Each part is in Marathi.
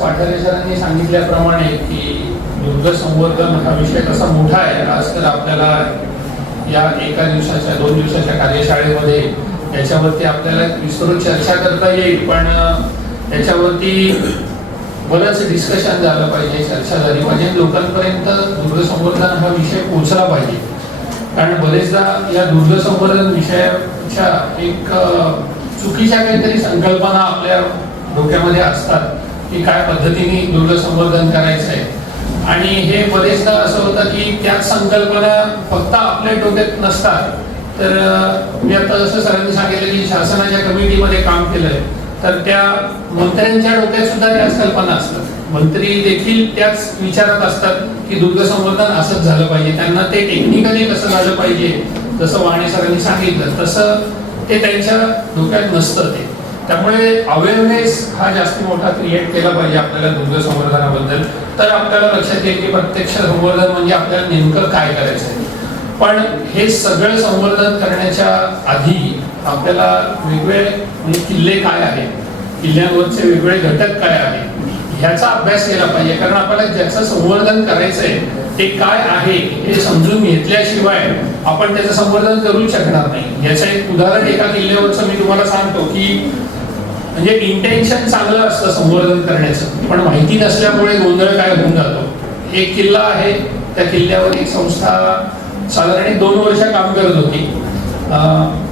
पाठारे सरांनी सांगितल्याप्रमाणे की दुर्ग संवर्धन हा विषय कसा मोठा आहे, आज तर आपल्याला या एका दिवसाच्या 2 दिवसाच्या कार्यशाळेमध्ये याच्यावरती आपल्याला विस्तृत चर्चा करता येईल, पण त्याच्यावरती बरंच डिस्कशन झालं पाहिजे, चर्चा झाली पाहिजे, लोकांपर्यंत दुर्ग संवर्धन हा विषय पोहोचला पाहिजे. कारण बरेचदा या दुर्ग संवर्धन विषयाच्या एक चुकीच्या काहीतरी संकल्पना आपल्या डोक्यामध्ये असतात की काय पद्धतीने दुर्ग संवर्धन करायचं आहे, आणि हे बरेचदा असं होतं की त्याच संकल्पना फक्त आपल्या डोक्यात नसतात. तर मी आता जसं सरांनी सांगितलं की शासनाच्या कमिटीमध्ये काम केलंय, तर त्या मंत्र्यांच्या डोक्यात सुद्धा त्याच कल्पना असतात. मंत्री देखील त्याच विचारात असतात की दुर्ग संवर्धन असंच झालं पाहिजे. त्यांना ते टेक्निकली कसं झालं पाहिजे, जसं वाणे सरांनी सांगितलं तसं ते त्यांच्या डोक्यात नसतं ते. त्यामुळे अवेअरनेस हा जास्त मोठा क्रिएट केला पाहिजे आपल्याला दुर्ग संवर्धनाबद्दल. तर आपल्याला लक्षात येईल की प्रत्यक्ष संवर्धन म्हणजे आपल्याला नेमकं काय करायचं आहे. पण हे सगळं संवर्धन करण्याच्या आधी आपल्याला वेगवेगळे म्हणजे किल्ले काय आहेत, किल्ल्यांवरचे वेगवेगळे घटक काय आहेत ह्याचा अभ्यास केला पाहिजे. कारण आपल्याला ज्याचं संवर्धन करायचंय ते काय आहे हे समजून घेतल्याशिवाय आपण त्याचं संवर्धन करू शकणार नाही. याचं एक उदाहरण एका किल्ल्यावरचं मी तुम्हाला सांगतो की म्हणजे इंटेन्शन चांगलं असतं संवर्धन करण्याचं, पण माहिती नसल्यामुळे गोंधळ काय होऊन जातो. एक किल्ला आहे, त्या किल्ल्यावर एक संस्था साधारण 2 वर्ष काम करत होती.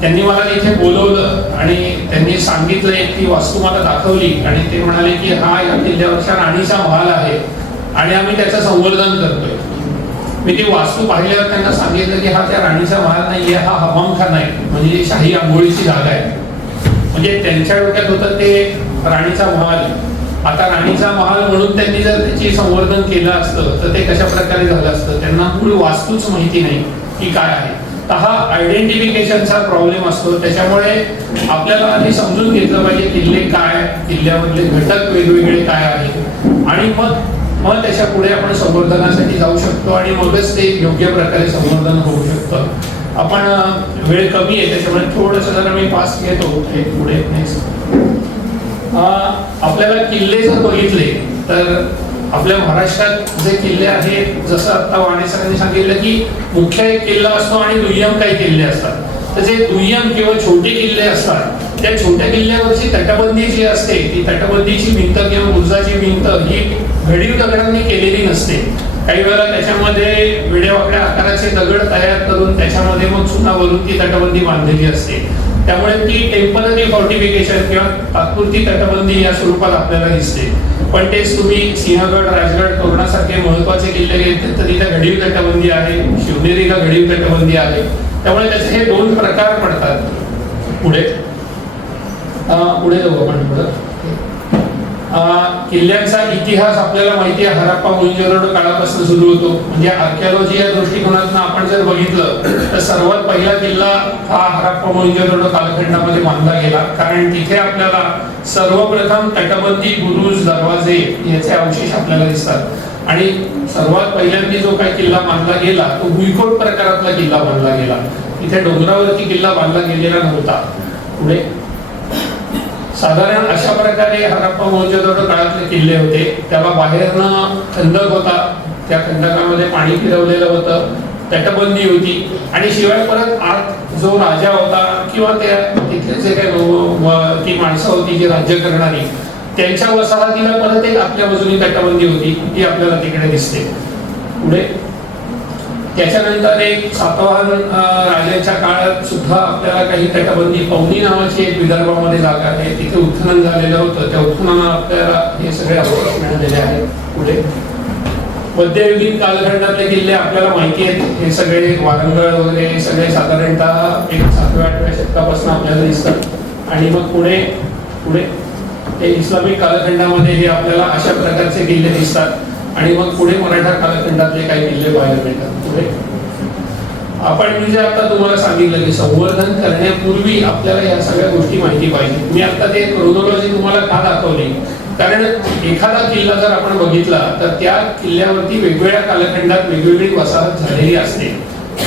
त्यांनी मला इथे बोलवलं आणि त्यांनी सांगितलं की वास्तू मला दाखवली आणि ते म्हणाले की हा या किल्ल्यावरच्या राणीचा महाल आहे आणि आम्ही त्याचं संवर्धन करतोय. मी ती वास्तू पाहिल्यावर त्यांना सांगितलं की हा त्या राणीचा महाल नाहीये, हा हमामखाना आहे, म्हणजे शाही आंघोळीची जागा आहे. म्हणजे त्यांच्या डोक्यात होतं ते राणीचा महाल. आता राणीचा महाल म्हणून त्यांनी जर त्याची संवर्धन केलं असतं तर ते कशा प्रकारे झालं असतं. त्यांना मूळ वास्तूच माहिती नाही की काय आहे. तर हा आयडेंटिफिकेशनचा प्रॉब्लेम असतो. त्याच्यामुळे आपल्याला आधी समजून घेतलं पाहिजे किल्ले काय, किल्ल्यामधले घटक वेगवेगळे काय आहेत, आणि मग त्याच्या पुढे आपण संवर्धनासाठी जाऊ शकतो आणि मगच ते योग्य प्रकारे संवर्धन होऊ शकतं. आपण वेळ कमी आहे त्याच्यामुळे थोडंसं जरा मी फास्ट घेतो पुढे. नेक्स्ट आपल्याला किल्ले जर बघितले तर आपल्या महाराष्ट्रात जे किल्ले आहेत, जसं आता वाणे सरांनी सांगितलं की मुख्य एक किल्ला असतो आणि दुय्यम काही किल्ले असतात. तर जे दुय्यम किंवा छोटे किल्ले असतात त्या छोट्या किल्ल्यावरची तटबंदी जी असते ती तटबंदीची भिंत किंवा बुरुजाची भिंत ही घडीव दगडांनी केलेली नसते. काही वेळेला त्याच्यामध्ये वेडेवाकड्या आकाराचे दगड तयार करून त्याच्यामध्ये मग चुना भरून ती तटबंदी बांधलेली असते. त्यामुळे ती टेम्पररी फॉर्टिफिकेशन किंवा तात्पुरती तटबंदी या स्वरूपात आपल्याला दिसते. पण तेच तुम्ही सिंहगड, राजगड, तोरणासारखे महत्वाचे किल्ले घेतले तर तिथे घडीव तटबंदी आहे, शिवनेरीला घडीव तटबंदी आहे. त्यामुळे त्याचे हे 2 प्रकार पडतात. पुढे जाऊ आपण. पुढे किल्ल्यांचा इतिहास आपल्याला माहिती आहे, हराप्पा मोहेंजोदडो काळापासून सुरू होतो. म्हणजे आर्किओलॉजी या दृष्टिकोनातून आपण जर बघितलं तर सर्वात पहिला किल्ला हा हराप्पा मोहेंजोदडो कालखंडामध्ये बांधला गेला. कारण तिथे आपल्याला सर्वप्रथम तटबंदी, बुरुज, दरवाजे याचे अवशेष आपल्याला दिसतात. आणि सर्वात पहिल्यांदा जो काही किल्ला बांधला गेला तो भुईकोट प्रकारातला किल्ला बांधला गेला. इथे डोंगरावरती किल्ला बांधला गेलेला नव्हता. पुढे साधारण अशा प्रकारे हराप्पा मोहेंजोदडो काळातले किल्ले होते. त्याला बाहेरनं खंदक होता, त्या खंदकामध्ये पाणी फिरवलेलं होतं, तटबंदी होती, आणि शिवाय परत आत जो राजा होता किंवा त्या तिथले जे काही ती माणसं होती जी राज्य करणारी त्यांच्या वसाहतीला परत एक आपल्या बाजूनी तटबंदी होती, ती आपल्याला तिकडे दिसते. पुढे त्याच्यानंतर एक सातवाहन राजांच्या काळात सुद्धा आपल्याला काही तटबंदी, पवनी नावाची एक विदर्भामध्ये जागा आहे, तिथे उत्खनन झालेलं होतं. त्या उत्खननात आपल्याला हे सगळे अवशेष मिळालेले आहेत. पुढे मध्ययुगीन कालखंडातले किल्ले आपल्याला माहिती आहेत, हे सगळे वारंगळ वगैरे हे सगळे साधारणतः एक 7व्या-8व्या शतकापासून आपल्याला दिसतात. आणि मग पुढे ते इस्लामिक कालखंडामध्ये हे आपल्याला अशा प्रकारचे किल्ले दिसतात. आणि मग पुढे मराठा कालखंडातले काही किल्ले पाहायला मिळतात. पुढे आपण मी जे आता तुम्हाला सांगितलं की संवर्धन करण्यापूर्वी आपल्याला या सगळ्या गोष्टी माहिती पाहिजे. मी आता ते क्रोनॉलॉजी तुम्हाला का दाखवली, कारण एखादा किल्ला जर आपण बघितला तर त्या किल्ल्यावरती वेगवेगळ्या कालखंडात वेगवेगळी वसाहत झालेली असते.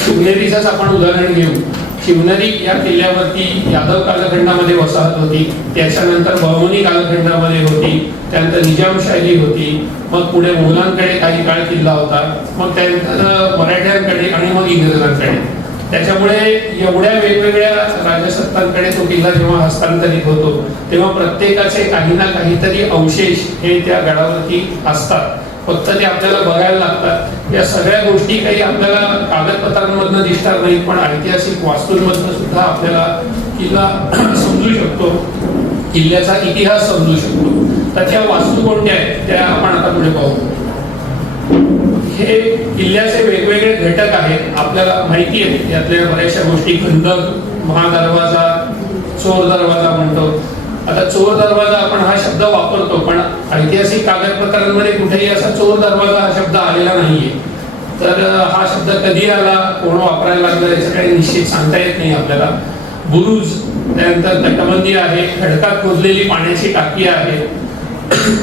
शिवनेरीचंच आपण उदाहरण घेऊ शिवनेरी या किल्ल्यावरती यादव कालखंडामध्ये वसाहत होती, त्याच्यानंतर बहमनी कालखंडामध्ये होती, त्यानंतर निजामशाही होती, मग पुढे मुघलांकडे काही काळ किल्ला होता, मग त्यानंतर मराठ्यांकडे आणि मग इंग्रजांकडे. त्याच्यामुळे एवढ्या वेगवेगळ्या राजसत्तांकडे तो किल्ला जेव्हा हस्तांतरित होतो तेव्हा प्रत्येकाचे काही ना काहीतरी अवशेष हे त्या गडावरती असतात. फक्त ते आपल्याला बघायला लागतात. या सगळ्या गोष्टी काही आपल्याला कागदपत्रांमधनं दिसणार नाहीत, पण ऐतिहासिक वास्तूंमधनं सुद्धा आपल्याला किल्ला समजू शकतो, किल्ल्याचा इतिहास समजू शकतो. तर त्या वास्तू कोणत्या आहेत त्या आपण आता पुढे पाहू. हे किल्ल्याचे वेगवेगळे घटक आहेत, आपल्याला माहिती आहे यातल्या बऱ्याचशा गोष्टी. खंदक, महादरवाजा, चोर दरवाजा म्हणतो. आता चोर दरवाजा आपण हा शब्द वापरतो, पण ऐतिहासिक कागदपत्रांमध्ये कुठेही असा चोर दरवाजा हा शब्द आलेला नाहीये. तर हा शब्द कधी आला, कोण वापरायला लागला याचं काही निश्चित सांगता येत नाही आपल्याला. बुरुज, त्यानंतर तटबंदी आहे, खडकात खोदलेली पाण्याची टाकी आहे.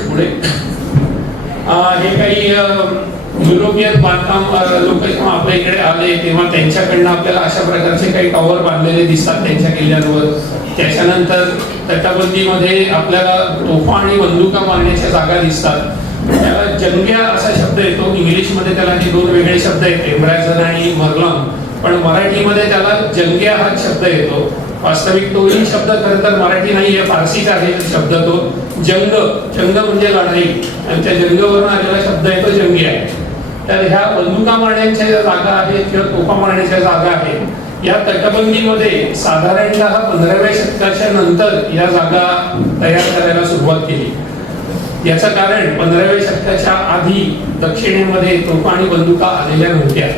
पुढे हे काही युरोपियन बांधकाम लोक जेव्हा आपल्या इकडे आले तेव्हा त्यांच्याकडनं आपल्याला अशा प्रकारचे काही टॉवर बांधलेले दिसतात त्यांच्या किल्ल्यांवर. त्याच्यानंतर तटबंदीमध्ये आपल्याला तोफा आणि बंदुका मारण्याच्या जागा दिसतात. त्याला जंग्या असा शब्द येतो, इंग्लिशमध्ये त्याला हे दोन वेगळे शब्द आहेत, एम्ब्रायझर आणि मरलम, पण मराठीमध्ये त्याला जंग्या हा शब्द येतो. वास्तविक तोही शब्द खरं तर मराठी नाहीये, फारसीचा आहे शब्द तो. जंग, जंग म्हणजे लढाई, आणि त्या जंगवरून आलेला शब्द येतो जंग्या. तर ह्या बंदुका मारण्याच्या जागा आहेत किंवा तोफा मारण्याच्या जागा आहेत, या तटबंदीमध्ये साधारणतः 15व्या शतकाच्या नंतर या जागा तयार करायला सुरुवात केली. याचं कारण 15व्या शतकाच्या आधी दक्षिणेमध्ये तोफा आणि बंदुका आलेल्या नव्हत्या.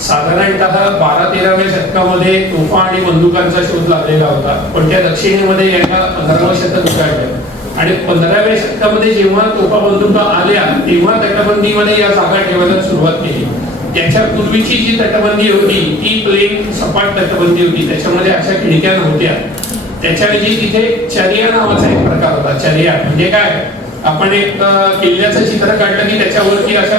साधारणतः 12-13व्या शतकामध्ये तोफा आणि बंदुकांचा शोध लागलेला होता, पण त्या दक्षिणेमध्ये याला 15वं शतक उजाडलं. आणि 15व्या शतकामध्ये जेव्हा तोफा बंदुका आल्या तेव्हा तटबंदीमध्ये या जागा ठेवायला सुरुवात केली. त्याच्या पूर्वीची जी तटबंदी होती ती प्लेन सपाट तटबंदी होती, त्याच्यामध्ये अशा खिडक्या नव्हत्या. त्याच्याऐवजी तिथे चर्या नावाचा एक प्रकार होता. चर्या म्हणजे काय, आपण एक किल्ल्याचं चित्र काढलं की त्याच्यावरती अशा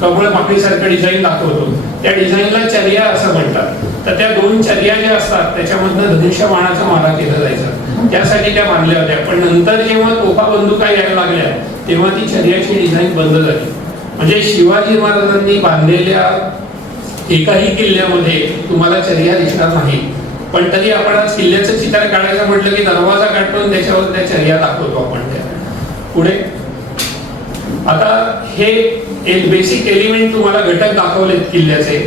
कमळ माकडीसारखं डिझाईन दाखवतो, त्या डिझाईनला चर्या असं म्हणतात. तर त्या दोन चर्या ज्या असतात त्याच्यामधनं धनुष्य बाणाचा मारा केला जायचा, त्यासाठी त्या बांधल्या होत्या. पण नंतर जेव्हा तोफा बंदुका यायला लागल्या तेव्हा ती चर्याची डिझाईन बंद झाली. म्हणजे शिवाजी महाराजांनी बांधलेल्या एकाही किल्ल्यामध्ये तुम्हाला चर्या दिसणार नाही, पण तरी आपण आज किल्ल्याचं चित्र काढायचं म्हटलं की दरवाजा काढतो त्याच्यावर त्या चर्या दाखवतो आपण. त्या पुढे आता हे एक बेसिक एलिमेंट तुम्हाला घटक दाखवलेत किल्ल्याचे.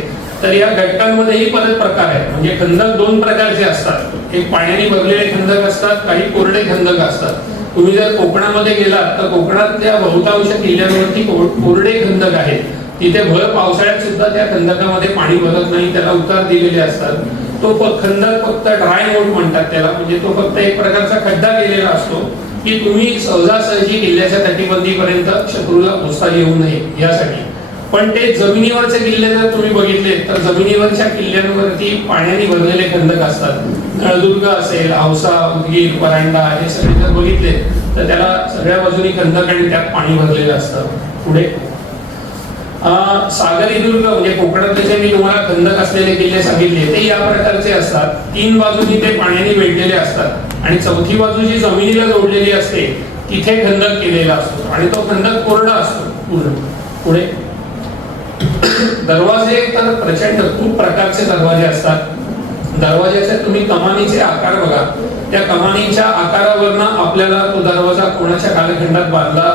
तर या घटकांमध्येही परत प्रकार आहेत. म्हणजे खंदक दोन प्रकारचे असतात, एक पाण्याने भरलेले खंदक असतात, काही कोरडे खंदक असतात. तुम्ही जर कोकणामध्ये गेलात तर कोकणातल्या बहुतांश किल्ल्यांवरती कोरडे खंदक आहेत. तिथे भर पावसाळ्यात सुद्धा त्या खंदकामध्ये पाणी भरत नाही, त्याला उतार दिलेले असतात. तो खंदक फक्त ड्राय मोड म्हणतात त्याला, म्हणजे तो फक्त एक प्रकारचा खड्डा केलेला असतो की तुम्ही सहजासहजी किल्ल्याच्या तटीबंदीपर्यंत शत्रूला पोचता येऊ नये यासाठी. पण ते जमिनीवरचे किल्ले जर तुम्ही बघितले तर जमिनीवरच्या किल्ल्यांवरती पाण्याने भरलेले खंदक असतात. नळदुर्ग असेल, औसा, उदगीर, परांडा हे सगळे जर बघितले तर त्याला सगळ्या बाजूनी खंदक आणि त्यात पाणी भरलेलं असतं. पुढे सागरी दुर्ग म्हणजे कोकणातले जे मी तुम्हाला खंदक असलेले किल्ले सांगितले ते या प्रकारचे असतात. तीन बाजूनी ते पाण्याने वेढलेले असतात आणि चौथी बाजू जी जमिनीला जोडलेली असते तिथे खंदक केलेला असतो आणि तो खंदक कोरडा असतो पूर्ण. पुढे दरवाजे तर प्रचंड खूप प्रकारचे दरवाजे असतात. दरवाजाचे तुम्ही कमानीचे आकार बघा, त्या कमानीच्या आकारावरनं आपल्याला तो दरवाजा कोणाच्या कालखंडात बांधला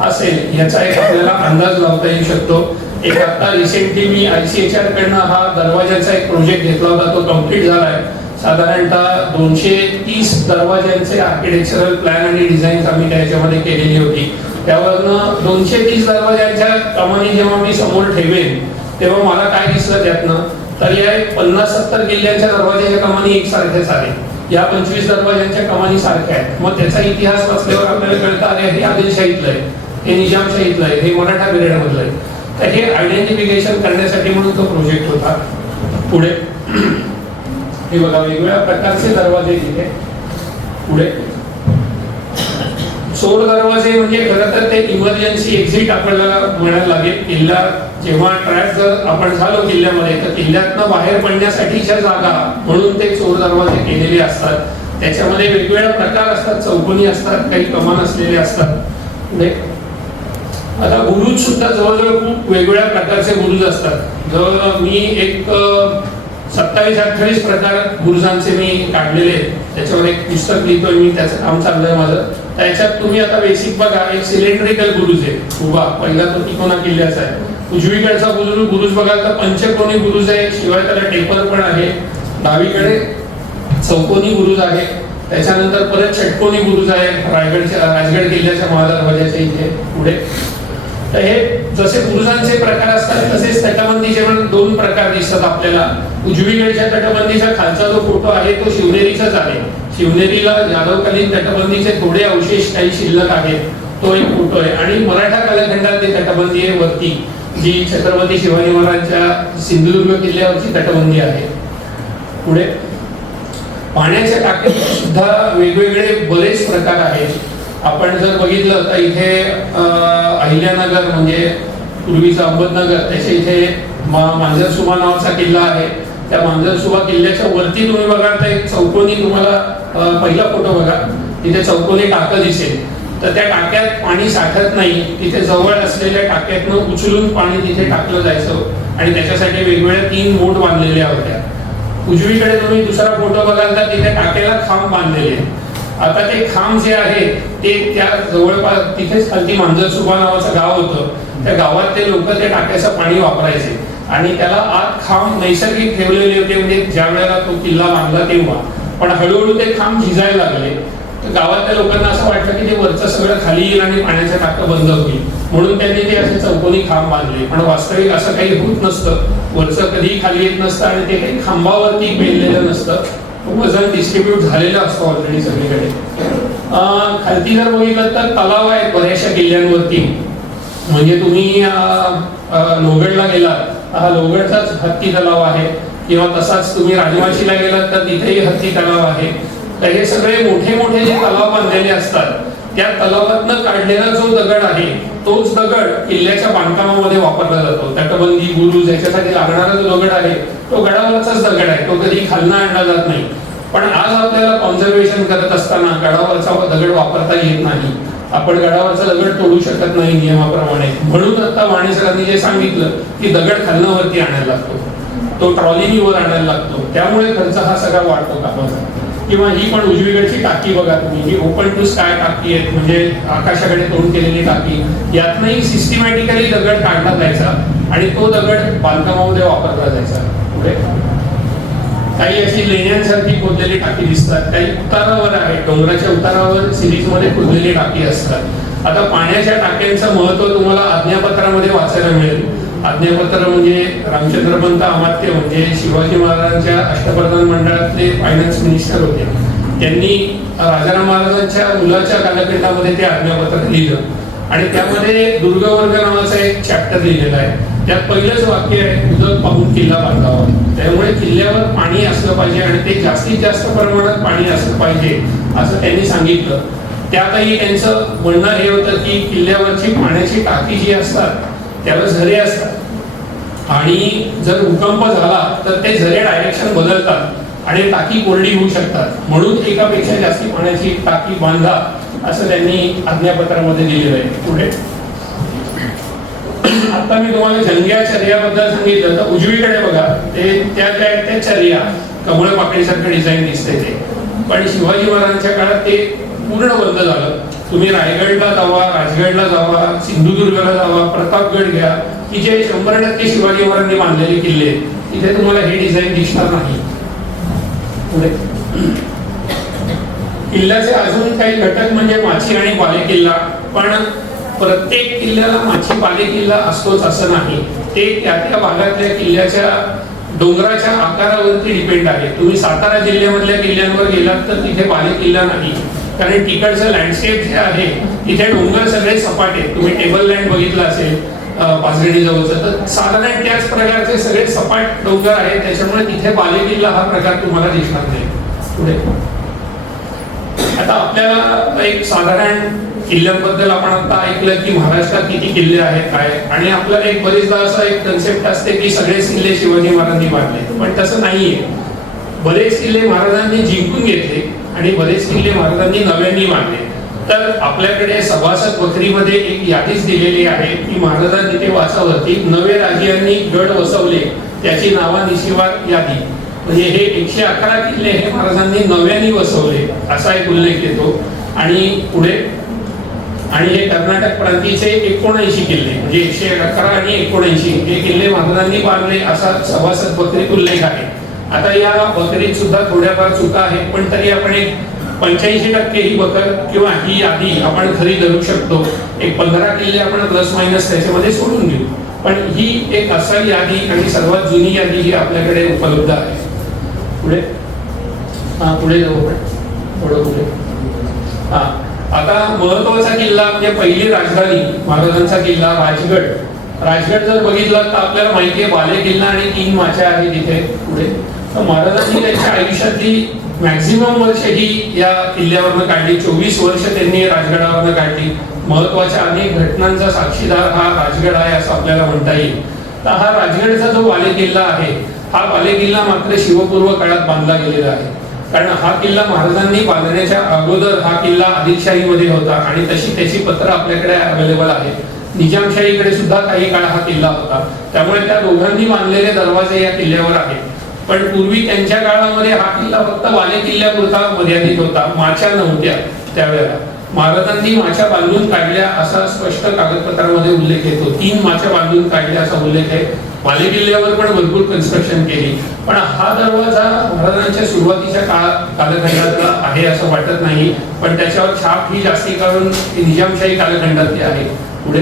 असेल याचा एक आपल्याला अंदाज लावता येऊ शकतो. एक आता रिसेंटली मी ICHR कडनं हा दरवाजाचा एक प्रोजेक्ट घेतला होता, तो कम्प्लीट झालाय. साधारणतः 230 दरवाजांचे आर्किटेक्चरल प्लॅन आणि डिझाईन आम्ही त्याच्यामध्ये केलेली होती. त्यावरनं 230 दरवाजांच्या कमानी जेव्हा मी समोर ठेवेन तेव्हा मला काय दिसलं त्यातनं, तर या 50-70 किल्ल्यांच्या दरवाजाच्या कमानी एकसारख्याच आहेत, या 25 दरवाजांच्या कमानी सारख्या आहेत. मग त्याचा इतिहास वाचल्यावर आपल्याला कळतं अरे हे आदिलशाहीतलं आहे, हे निजामशाहीतलं आहे, हे मराठा पिरियड मधलं आहे. तर हे आयडेंटिफिकेशन करण्यासाठी म्हणून तो प्रोजेक्ट होता. पुढे हे बघा वेगवेगळ्या प्रकारचे दरवाजे तिथे. पुढे चोर दरवाजे म्हणजे खरं तर ते इमर्जन्सी एक्झिट आपल्याला म्हणायला लागेल. किल्ला जेव्हा ट्रॅप जर आपण झालो किल्ल्यामध्ये तर किल्ल्यातनं बाहेर पडण्यासाठीच्या जागा म्हणून ते चोर दरवाजे केलेले असतात. त्याच्यामध्ये वेगवेगळे प्रकार असतात, चौकोनी असतात, काही कमान असलेले असतात. आता बुरुज सुद्धा जवळजवळ खूप वेगवेगळ्या प्रकारचे बुरुज असतात. जवळ मी एक 27-28 प्रकार बुरुजांचे मी काढलेले आहेत. त्याच्यावर एक पुस्तक लिहितोय मी, त्याचं काम चाललंय माझं. त्याच्यात तुम्ही आता बेसिक बघा, एक सिलेंड्रिकल बुरुज आहे उभा, पहिला तो तिकोना किल्ल्याचा आहे. उजवीकडचा बुरुज बघाल तर पंचकोनी बुरुज आहे, शिवाय त्याला टेपर पण आहे. डावीकडे चौकोनी बुरुज आहे, त्याच्यानंतर परत षटकोनी बुरुज आहे राजगड किल्ल्याच्या महादरवाज्याच्या इथे पुढे. तर हे जसे बुरुजांचे प्रकार असतात तसेच तटबंदीचे पण 2 प्रकार दिसतात आपल्याला. उजवीकडच्या तटबंदीचा खालचा जो फोटो आहे तो शिवनेरीचाच आहे. शिवनेरीला यादवकालीन तटबंदीचे थोडे अवशेष काही शिल्लक आहेत, तो एक फोटो आहे. आणि मराठा कालखंडातली तटबंदी आहे वरती, जी छत्रपती शिवाजी महाराजांच्या सिंधुदुर्ग किल्ल्यावरची तटबंदी आहे. पुढे पाण्याच्या टाकीत सुद्धा वेगवेगळे बरेच प्रकार आहेत. आपण जर बघितलं तर इथे अहिल्यानगर म्हणजे पूर्वीचा अहमदनगर, त्याच्या इथे मांजरसुबा नावाचा किल्ला आहे. त्या मांजरसुबा किल्ल्याच्या वरती तुम्ही बघाल तर एक चौकोनी, तुम्हाला पहिला फोटो बघा, तिथे चौकोनी टाकं दिसेल. तर त्या टाक्यात पाणी साठत नाही, तिथे जवळ असलेल्या टाक्यातनं उचलून पाणी तिथे टाकलं जायचं आणि त्याच्यासाठी वेगवेगळ्या 3 मोठ बांधलेल्या होत्या. उजवीकडे तुम्ही दुसरा फोटो बघाल तर तिथे टाक्याला खांब बांधलेले. आता ते खांब जे आहे ते त्या जवळपास तिथेच खालती मांजरसुबा नावाचं गाव होतं. त्या गावात ते लोक ते टाक्याचं पाणी वापरायचे आणि त्याला आत खांब नैसर्गिक ठेवलेले होते, म्हणजे ज्या वेळेला तो किल्ला बांधला तेव्हा. पण हळूहळू ते खांब झिजायला लागले. तर गावातल्या लोकांना असं वाटलं की ते वरचं सगळं खाली येईल आणि पाण्याचं टाकं बंद होईल, म्हणून त्यांनी ते असे चौकोनी खांब बांधले. पण वास्तविक असं काही होत नसतं, वरचं कधीही खाली येत नसतं आणि ते काही खांबावरती पेरलेलं नसतं. वजन डिस्ट्रीब्यूट झालेला असतो ऑलरेडी सगळीकडे. खालती जर बघितलं तर तलाव आहेत बऱ्याचशा किल्ल्यांवरती. म्हणजे तुम्ही लोहगडला गेलात, हा लोहगडचाच हत्ती तलाव आहे, किंवा तसाच तुम्ही राजवाशीला गेलात तर तिथेही हत्ती तलाव आहे. तर हे सगळे मोठे मोठे जे तलाव बांधलेले असतात, त्या तलावातनं काढलेला जो दगड आहे तोच दगड किल्ल्याच्या बांधकामामध्ये वापरला जातो. तटबंदी बुरुज याच्यासाठी लागणारा जो दगड आहे तो गडावरचाच दगड आहे, तो कधी खालना आणला जात नाही. पण आज आपल्याला कॉन्झर्वेशन करत असताना गडावरचा दगड वापरता येत नाही. आपण गडावरचा दगड तोडू शकत नाही नियमाप्रमाणे, म्हणून आता वाणी सरांनी जे सांगितलं की दगड खालनं वरती आणायला लागतो, तो ट्रॉलीनी वर आणायला लागतो. त्यामुळे खर्च हा सगळा वाढतो कामाचा. किंवा ही पण उजवीकडची टाकी बघा तुम्ही, ही ओपन टू स्काय टाकी आहे, म्हणजे आकाशाकडे तोंड केलेली टाकी. यातनंही सिस्टमॅटिकली दगड काढला जायचा आणि तो दगड बांधकामामध्ये वापरला जायचा. पुढे काही अशी लेण्यांसारखी खोदलेली टाकी दिसतात, काही उतारावर आहे, डोंगराच्या उतारावर सिरीजमध्ये खोदलेली टाकी असतात. आता पाण्याच्या टाक्यांचं महत्व तुम्हाला आज्ञापत्रामध्ये वाचायला मिळेल. आज्ञापत्र म्हणजे रामचंद्रपंत अमात्य, म्हणजे शिवाजी महाराजांच्या अष्टप्रधान मंडळातले फायनान्स मिनिस्टर होते. त्यांनी राजाराम महाराजांच्या मुलाच्या कालखंडामध्ये ते आज्ञापत्र लिहिलं आणि त्यामध्ये दुर्गवर्ग नावाचा एक चॅप्टर लिहिलेला आहे. त्यात पहिलंच वाक्य आहे, उदक पाहून किल्ला बांधावा. त्यामुळे किल्ल्यावर पाणी असलं पाहिजे आणि ते जास्तीत जास्त प्रमाणात पाणी असलं पाहिजे असं त्यांनी सांगितलं. त्यातही त्यांचं म्हणणं हे होतं की किल्ल्यावरची पाण्याची टाकी जी असतात त्याला झरे असतात आणि जर भूकंप झाला तर ते झरे डायरेक्शन बदलतात आणि टाकी कोरडी होऊ शकतात, म्हणून एकापेक्षा जास्ती पाण्याची टाकी बांधा असं त्यांनी आज्ञापत्रामध्ये दिलेलं आहे. पुढे आता मी तुम्हाला जंग्या चर्याबद्दल सांगितलं तर उजवीकडे बघा, ते त्या ज्या आहेत त्या चर्या कमळ पाकळीसारखं डिझाईन दिसते ते. पण शिवाजी महाराजांच्या काळात ते पूर्ण बंद झालं. तुम्ही रायगडला जावा, राजगडला जावा, सिंधुदुर्गला जावा, प्रतापगड घ्या, की जे 100% शिवाजी महाराजांनी बांधलेले किल्ले, तिथे तुम्हाला हे डिझाईन दिसणार नाही. किल्ल्याचे अजून काही घटक म्हणजे माची आणि बालेकिल्ला. पण प्रत्येक किल्ल्याला माची बालेकिल्ला असतोच असं नाही, ते त्या त्या भागातल्या किल्ल्याच्या डोंगराच्या आकारावरती डिपेंड आहे. तुम्ही सातारा जिल्ह्यामधल्या किल्ल्यांवर गेलात तर तिथे बालेकिल्ला नाही, कारण तिकडचं लँडस्केप जे आहे तिथे डोंगर सगळे सपाट आहेत. तुम्ही टेबल लँड बघितलं असेल पाचगणी जवळचं, तर साधारण त्याच प्रकारचे सगळे सपाट डोंगर आहेत, त्याच्यामुळे तिथे बालेकिल्ला हा प्रकार तुम्हाला दिसणार नाही. पुढे आता आपल्याला एक साधारण किल्ल्यांबद्दल आपण आता ऐकलं की महाराष्ट्रात किती किल्ले आहेत काय, आणि आपल्याला एक बरेचदा असं एक कन्सेप्ट असते की सगळेच किल्ले शिवाजी महाराजांनी बांधले, पण तसं नाहीये. बरेच किल्ले महाराजांनी जिंकून घेतले आणि बरेच किल्ले महाराजांनी नव्याने बांधले. तर आपल्याकडे सभासद बखरीमध्ये एक यादीच दिलेली आहे की महाराजांनी ते वाचावरती नवे राजांनी गड वसवले त्याची नावानिशिवार यादी, म्हणजे हे 111 किल्ले हे महाराजांनी नव्याने वसवले असा एक उल्लेख येतो. आणि पुढे आणि हे कर्नाटक प्रांतीचे 79 किल्ले, म्हणजे 111 आणि 79 हे किल्ले महाराजांनी बांधले असा सभासद बखरीत उल्लेख आहे. आता या बखरीत सुद्धा थोड्याफार चुका आहेत, पण तरी आपण एक 85% ही बखर किंवा ही यादी आपण खरी धरू शकतो. एक 15 किल्ले आपण प्लस मायनस त्याच्यामध्ये सोडून देऊ, पण ही एक असाही यादी आणि सर्वात जुनी यादी ही आपल्याकडे उपलब्ध आहे. पुढे पुढे जाऊ आपण थोडं पुढे. आता महत्वाचा किल्ला म्हणजे पहिली राजधानी महाराजांचा किल्ला राजगड. राजगड जर बघितलं तर आपल्याला माहिती आहे बाले किल्ला आणि 3 माच्या आहेत इथे. पुढे महाराजांनी त्यांच्या आयुष्यातली मॅक्झिमम वर्ष ही या किल्ल्यावरनं काढली. 24 वर्ष त्यांनी राजगडावरनं काढली. महत्वाच्या अनेक घटनांचा साक्षीदार हा राजगड आहे असं आपल्याला म्हणता येईल. तर हा राजगडचा जो बाले किल्ला आहे हा बाले किल्ला मात्र शिवपूर्व काळात बांधला गेलेला आहे, कारण हा किल्ला महाराजांनी बांधण्याच्या अगोदर हा किल्ला आदिलशाहीमध्ये होता आणि तशी त्याची पत्र आपल्याकडे अवेलेबल आहे. निजामशाहीकडे सुद्धा काही काळ हा किल्ला होता, त्यामुळे त्या दोघांनी बांधलेले दरवाजे या किल्ल्यावर आहेत. पण पूर्वी त्यांच्या काळामध्ये हा किल्ला फक्त बाले किल्ल्यापुरता मर्यादित होता, माच्या नव्हत्या. त्यावेळेला महाराजांनी माच्या बांधून काढल्या असा स्पष्ट कागदपत्रामध्ये उल्लेख येतो. 3 माच्या बांधून काढल्या असा उल्लेख आहे. बाले किल्ल्यावर पण भरपूर कन्स्ट्रक्शन केली, पण हा दरवाजा महाराजांच्या सुरुवातीच्या कालखंडातला आहे असं वाटत नाही, पण त्याच्यावर छाप ही जास्ती करून निजामशाही कालखंडातली आहे. पुढे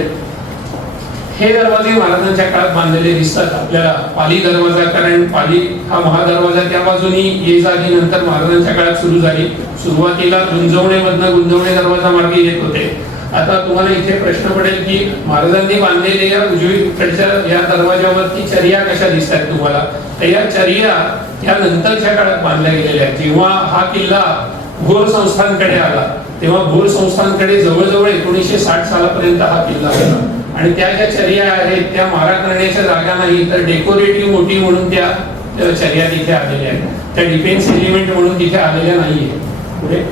हे दरवाजे महाराजांच्या काळात बांधलेले दिसतात आपल्याला. पाली दरवाजा, कारण पाली हा महादरवाजा त्या बाजूनी ये जागी नंतर महाराजांच्या काळात सुरू झाली. सुरुवातीला गुंजवणेमधनं गुंजवणे दरवाजा मार्गे येत होते. आता तुम्हाला इथे प्रश्न पडेल की महाराजांनी बांधलेल्या या उजवीकडच्या या दरवाजावरती चर्या कशा दिसतात तुम्हाला, तर या चर्या या नंतरच्या काळात बांधल्या गेलेल्या आहेत. जेव्हा हा किल्ला भोर संस्थांकडे आला तेव्हा भोर संस्थांकडे जवळजवळ 1960 सालापर्यंत हा किल्ला होता, आणि त्या ज्या चर्या आहेत त्या मारा करण्याच्या जागा नाही तर डेकोरेटिव्ह मोठी म्हणून त्या चर्या तिथे आलेल्या आहेत, त्या डिफेन्स एलिमेंट म्हणून तिथे आलेल्या नाहीये. पुढे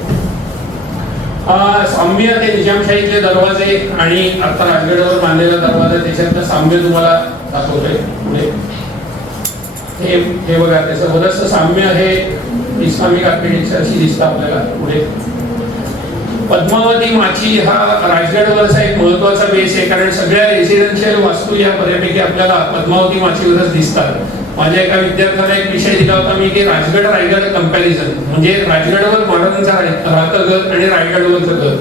साम्य ते निजामशाहीतले दरवाजे आणि आता राजगडावर बांधलेला दरवाजा त्याच्यातलं साम्य तुम्हाला दाखवतोय. पुढे हे बघा त्याचं बरंचसं साम्य हे इस्लामिक आर्किटेक्चरशी दिसतं आपल्याला. पुढे पद्मावती माची हा राजगडवरचा एक महत्वाचा बेस आहे, कारण सगळ्या रेसिडेन्शियल वास्तू या बऱ्यापैकी आपल्याला पद्मावती माचीवरच दिसतात. माझ्या एका विद्यार्थ्याला एक विषय दिला होता मी की राजगड रायगड कंपॅरिझन, म्हणजे राजगडावर महाराजांचा राहतं घर आणि रायगडवरचं घर,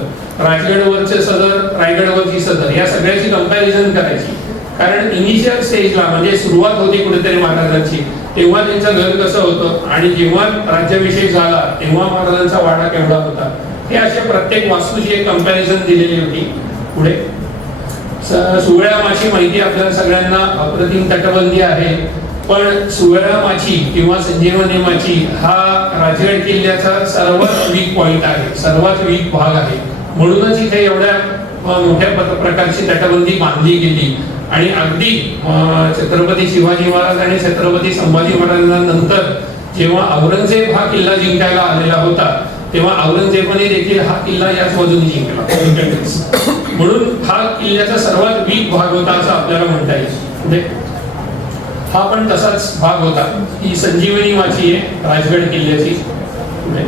राजगडवरचे सदर रायगडवरची सदर या सगळ्याची कंपॅरिझन करायची. कारण इनिशियल स्टेजला म्हणजे सुरुवात होती कुठेतरी महाराजांची तेव्हा त्यांचं घर कसं होतं आणि जेव्हा राज्याभिषेक झाला तेव्हा महाराजांचा वाडा केवढा होता, हे अशा प्रत्येक वास्तूची एक कंपॅरिझन दिलेली होती. पुढे सुवेळा माची माहिती आपल्याला सगळ्यांना, अप्रतिम तटबंदी आहे, पण सुवेळा माची किंवा संजीवनी माची हा राजगड किल्ल्याचा सर्वात वीक पॉइंट आहे, सर्वात वीक भाग आहे. म्हणूनच इथे एवढ्या मोठ्या प्रकारची तटबंदी बांधली गेली. आणि अगदी छत्रपती शिवाजी महाराज आणि छत्रपती संभाजी महाराजांनंतर जेव्हा औरंगजेब हा किल्ला जिंकायला आलेला होता तेव्हा औरंगजेबाने देखील हा किल्ला याच बाजूने जिंकला, म्हणून हा किल्ल्याचा सर्वात वीक भाग होता असं आपल्याला म्हणता येईल. पुढे हा पण तसाच भाग होता. ही संजीवनी माची आहे राजगड किल्ल्याची. पुढे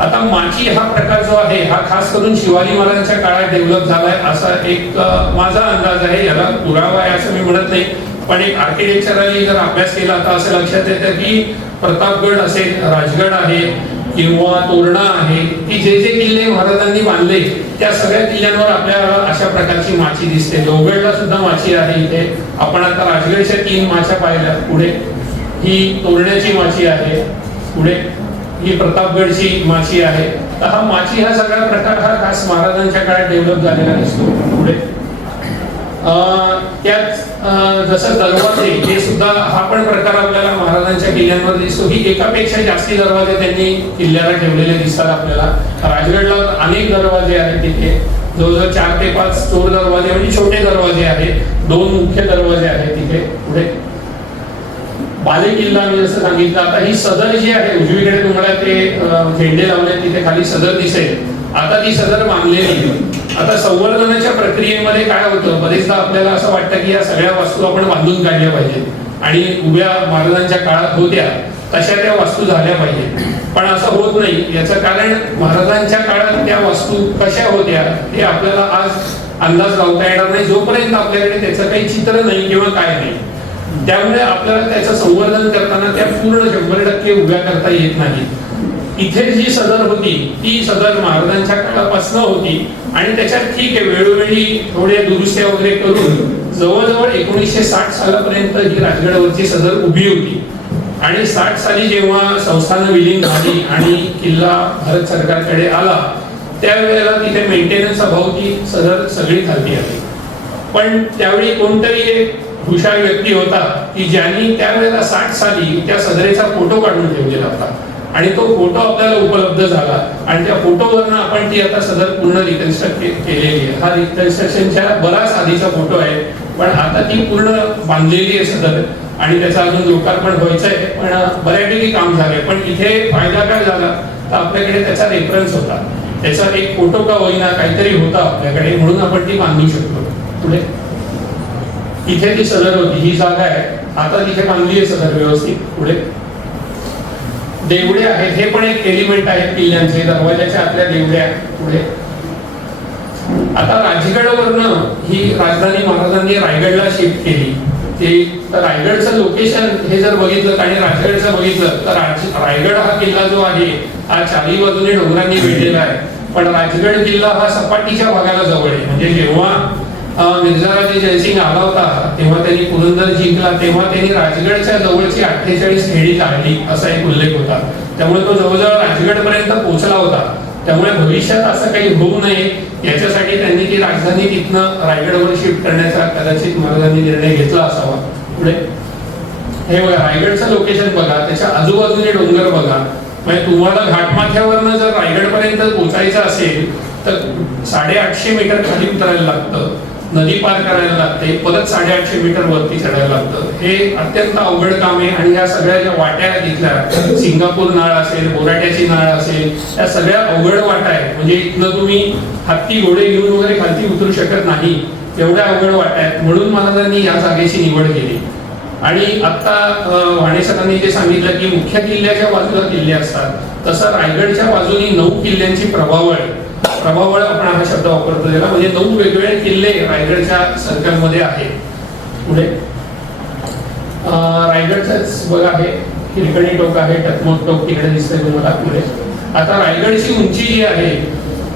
आता माची हा प्रकार जो आहे हा खास करून शिवाजी महाराजांच्या काळात डेव्हलप झालाय असा एक माझा अंदाज आहे. याला पुरावा आहे असं मी म्हणत नाही, पण एक आर्किटेक्चरली जर अभ्यास केला तर असं लक्षात येतं की प्रतापगड असेल, राजगड आहे किंवा तोरणा आहे, की जे जे किल्ले महाराजांनी बांधले त्या सगळ्या किल्ल्यांवर आपल्याला अशा प्रकारची माची दिसते. लोहगडला सुद्धा माची आहे इथे. आपण आता राजगडच्या 3 माच्या पाहिल्या. पुढे ही तोरण्याची माची आहे. पुढे ही प्रतापगडची माची आहे. तर हा माची हा सगळा प्रकार हा खास महाराजांच्या काळात डेव्हलप झालेला दिसतो. पुढे त्याच जसं दरवाजे हे सुद्धा हा पण प्रकार आपल्याला महाराजांच्या किल्ल्यांवर दिसतो की एकापेक्षा जास्ती दरवाजे त्यांनी किल्ल्याला ठेवलेले दिसतात आपल्याला. राजगडला अनेक दरवाजे आहेत तिथे, जवळजवळ 4 ते 5 चोर दरवाजे म्हणजे छोटे दरवाजे आहेत, 2 मुख्य दरवाजे आहेत तिथे. पुढे बाले किल्ला मी जसं सांगितलं. आता ही सदर जी आहे उजवीकडे तुम्हाला ते झेंडे लावले तिथे खाली सदर दिसेल. आता ती सदर बांधलेली. आता संवर्धनाच्या प्रक्रियेमध्ये काय होतं, बरेचदा आपल्याला असं वाटतं की या सगळ्या वास्तू आपण बांधून काढल्या पाहिजेत आणि उभ्या महाराजांच्या काळात होत्या तशा त्या वास्तू झाल्या पाहिजेत, पण असं होत नाही. याचं कारण महाराजांच्या काळात त्या वास्तू कशा होत्या हे आपल्याला आज अंदाज लावता येणार नाही जोपर्यंत आपल्याकडे त्याचं काही चित्र नाही किंवा काय नाही. त्यामुळे आपल्याला त्याचं संवर्धन करताना त्या पूर्ण 100% उभ्या करता येत नाही. इथे जी सदर होती ती सदर महाराजांच्या काळापासून होती आणि त्याच्यात ठीक आहे वेळोवेळी थोड्या दुरुस्त्या वगैरे करून जवळजवळ 1960 सालापर्यंत ही राजगडावरची सदर उभी होती. आणि 60 साली जेव्हा संस्थानं विलीन झाली आणि किल्ला भारत सरकारकडे आला त्यावेळेला तिथे मेंटेनन्स अभाव ती सदर सगळी खालती आली. पण त्यावेळी कोणतरी एक हुशार व्यक्ती होता की ज्यांनी त्यावेळेला 60 साली त्या सदरेचा फोटो काढून ठेवलेला होता आणि तो फोटो आपल्याला उपलब्ध झाला आणि त्या फोटोवरनं आपण ती आता सदर पूर्ण रिकन्स्ट्रक्ट केलेली आहे. हा रिकन्स्ट्रक्शनच्या बराच आधीचा फोटो आहे, पण आता ती पूर्ण बांधलेली आहे सदर आणि त्याचा अजून लोकार्पण व्हायचं आहे, पण बऱ्यापैकी काम झालंय. पण इथे फायदा काय झाला तर आपल्याकडे त्याचा रेफरन्स होता, त्याचा एक फोटो का होईना काहीतरी होता आपल्याकडे, म्हणून आपण ती बांधू शकतो. पुढे इथे ती सदर होती, ही जागा आहे, आता तिथे बांधली आहे सदर व्यवस्थित. पुढे देवडे आहेत, हे पण एक एलिमेंट आहे किल्ल्यांचे, दरवाजाच्या आतल्या देवड्या. पुढे आता राजगडवरनं ही राजधानी महाराजांनी रायगडला शिफ्ट केली. ते तर रायगडचं लोकेशन हे जर बघितलं आणि राजगडचं बघितलं तर रायगड हा किल्ला जो आहे हा 4ही बाजूने डोंगरांनी वेढलेला आहे, पण राजगड किल्ला हा सपाटीच्या भागाला जवळ आहे. म्हणजे जेव्हा मिर्झाराजे जयसिंग आला होता तेव्हा त्यांनी पुरंदर जिंकला तेव्हा त्यांनी राजगडच्या जवळची 48 खेडी काढली असा एक उल्लेख होता. त्यामुळे तो जवळजवळ राजगड पर्यंत पोहोचला होता. त्यामुळे भविष्यात असं काही होऊ नये याच्यासाठी त्यांनी ती राजधानी तिथनं रायगडवर शिफ्ट करण्याचा कदाचित महाराजांनी निर्णय घेतला असावा. पुढे हे बघा रायगडचं लोकेशन बघा, त्याच्या आजूबाजूने डोंगर बघा. म्हणजे तुम्हाला घाटमाथ्यावरनं जर रायगड पर्यंत पोहोचायचं असेल तर 850 मीटर खाली उतरायला लागतं, नदी पार करायला लागते, परत 850 मीटर वरती चढायला लागतं. हे अत्यंत अवघड काम आहे आणि या सगळ्या ज्या वाट्या तिथल्या सिंगापूर नाळ असेल, बोराट्याची नाळ असेल, या सगळ्या अवघड वाटा आहेत. म्हणजे इथनं तुम्ही हत्ती घोडे घेऊन वगैरे खालती उतरू शकत नाही, एवढ्या अवघड वाटा आहेत. म्हणून महाराजांनी या जागेची निवड केली. आणि आता वाणे सरांनी जे सांगितलं की मुख्य किल्ल्याच्या बाजूला किल्ले असतात, तसं रायगडच्या बाजूनी 9 किल्ल्यांची प्रभावळ आपण हा शब्द वापरतो त्याला, म्हणजे 9 वेगवेगळे किल्ले रायगडच्या सर्कलमध्ये आहेत. पुढे रायगडच बघा आहे, हिरकणी टोक आहे, टकमोट टोक तिकडे दिसतंय तुम्हाला. पुढे आता रायगडची उंची जी आहे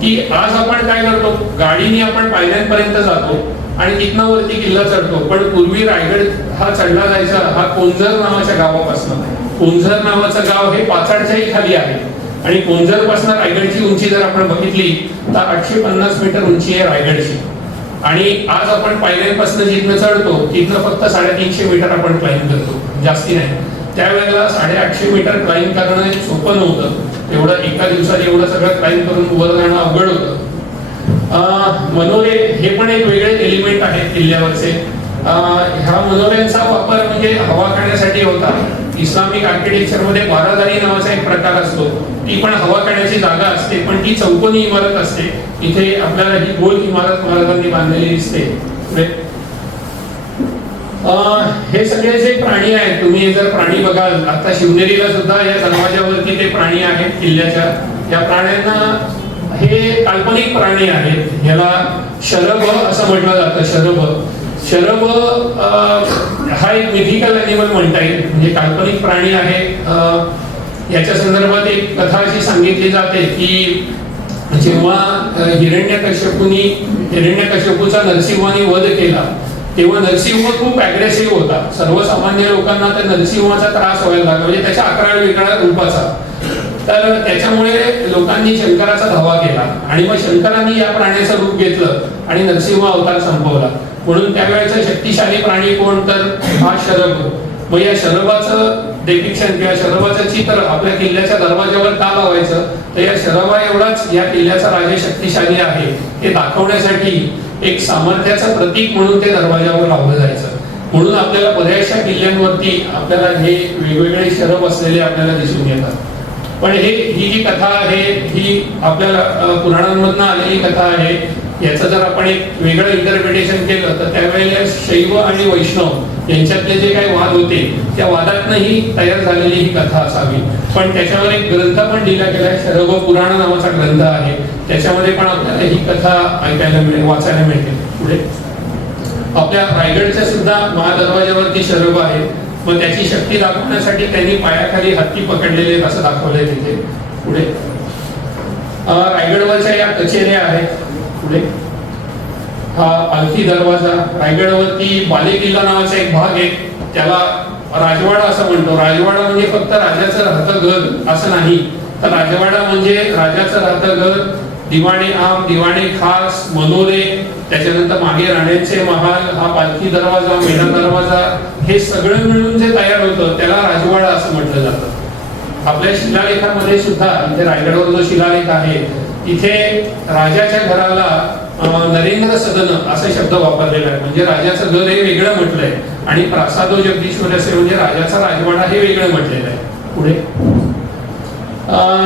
ती आज आपण काय करतो, गाडीने आपण पायऱ्यांपर्यंत जातो आणि तिथनं वरती किल्ला चढतो, पण पूर्वी रायगड हा चढला जायचा हा कोंझर नावाच्या गावापासून. कोंझर नावाचं गाव हे पाचाडच्याही खाली आहे आणि कोंझर पासून रायगडची उंची जर आपण बघितली तर 850 मीटर उंची आहे रायगडची. आणि आज आपण पायऱ्यांपासून जिथनं चढतो तिथनं फक्त 350 मीटर आपण क्लाइंब करतो, जास्ती नाही. त्यावेळेला 850 मीटर क्लाइंब करणं सोपं नव्हतं, एवढं एका दिवसात एवढं सगळं क्लाइंब करून वर जाणं अवघड होतं. मनोरे हे पण एक वेगळे एलिमेंट आहेत किल्ल्यावरचे. ह्या मनोऱ्यांचा वापर म्हणजे हवा काढण्यासाठी होता. इस्लामिक आर्किटेक्चर मध्ये बारादारी नावाचा एक प्रकार असतो, ती पण हवा काढण्याची जागा असते, पण ती चौकोनी इमारत असते. इथे आपल्याला ही गोल इमारत महाराजांनी बांधलेली दिसते. हे सगळे जे प्राणी आहेत, तुम्ही जर प्राणी बघाल आता शिवनेरीला सुद्धा या दरवाजावरती ते प्राणी आहेत किल्ल्याच्या. या प्राण्यांना हे काल्पनिक प्राणी आहेत, याला शरभ असं म्हटलं जातं. शरभ हा एक मिथिकल ॲनिमल म्हणता येईल, म्हणजे काल्पनिक प्राणी आहे. याच्या संदर्भात एक कथा अशी सांगितली जाते की जेव्हा हिरण्यकश्यपूचा नरसिंहाने वध केला तेव्हा नरसिंह खूप अग्रेसिव्ह होता. सर्वसामान्य लोकांना त्या नरसिंहाचा त्रास व्हायला लागला, म्हणजे त्याच्या 11 वेगळ्या रूपाचा. तर त्याच्यामुळे लोकांनी शंकराचा धावा केला आणि मग शंकरांनी या प्राण्याचं रूप घेतलं आणि नरसिंह अवतार संपवला. म्हणून त्यावेळेचा शक्तिशाली प्राणी कोण, तर हा शरभ. मग या शरभाचं डेपिक्शन किंवा शरभाचं चित्र आपल्या किल्ल्याच्या दरवाजावर का लावायचं, तर या शरभा एवढाच या किल्ल्याचा राजा शक्तिशाली आहे हे दाखवण्यासाठी एक सामर्थ्याचं प्रतीक म्हणून ते दरवाजावर लावलं जायचं. म्हणून आपल्याला बऱ्याचशा किल्ल्यांवरती आपल्याला हे वेगवेगळे शरभ असलेले आपल्याला दिसून येतात. पण ही जी कथा आहे ही आपल्याला पुराणांमधून आलेली कथा आहे. याचं जर आपण एक वेगळं इंटरप्रिटेशन केलं तर त्यावेळेला शैव आणि वैष्णव यांच्यातले जे काही वाद होते त्या वादातनंही तयार झालेली ही कथा असावी. पण त्याच्यावर एक ग्रंथ पण लिहिला गेलाय, शरभ पुराण नावाचा ग्रंथ आहे. त्याच्यामध्ये पण आपल्याला ही कथा ऐकायला मिळेल, वाचायला मिळते. पुढे आपल्या रायगडच्या सुद्धा महादरवाजावरती शरभ आहे. मग त्याची शक्ती दाखवण्यासाठी त्यांनी पायाखाली हत्ती पकडलेले असं दाखवलंय तिथे. पुढे रायगडवरच्या या कचेऱ्या आहेत. पुढे हा अलथी दरवाजा. रायगडवरती बालेकिल्ला नावाचा एक भाग आहे, त्याला राजवाडा असं म्हणतो. राजवाडा म्हणजे फक्त राजाचं राहतं घर असं नाही, तर राजवाडा म्हणजे राजाचं राहतं घर, दिवाणी आम, दिवाणी खास, मनोरे, त्याच्यानंतर मागे राण्यांचे महाल, हा पालखी दरवाजा, मेढा दरवाजा, हे सगळं मिळून जे तयार होतं त्याला राजवाडा असं म्हटलं जातं. आपल्या शिलालेखामध्ये सुद्धा इथे रायगडवर जो शिलालेख आहे तिथे राजाच्या घराला नरेंद्र सदन असा शब्द वापरलेला आहे. म्हणजे राजाचं घर हे वेगळं म्हटलंय आणि प्रासादो जगदीश्वर असे म्हणजे राजाचा राजवाडा हे वेगळं म्हटलेलं आहे. पुढे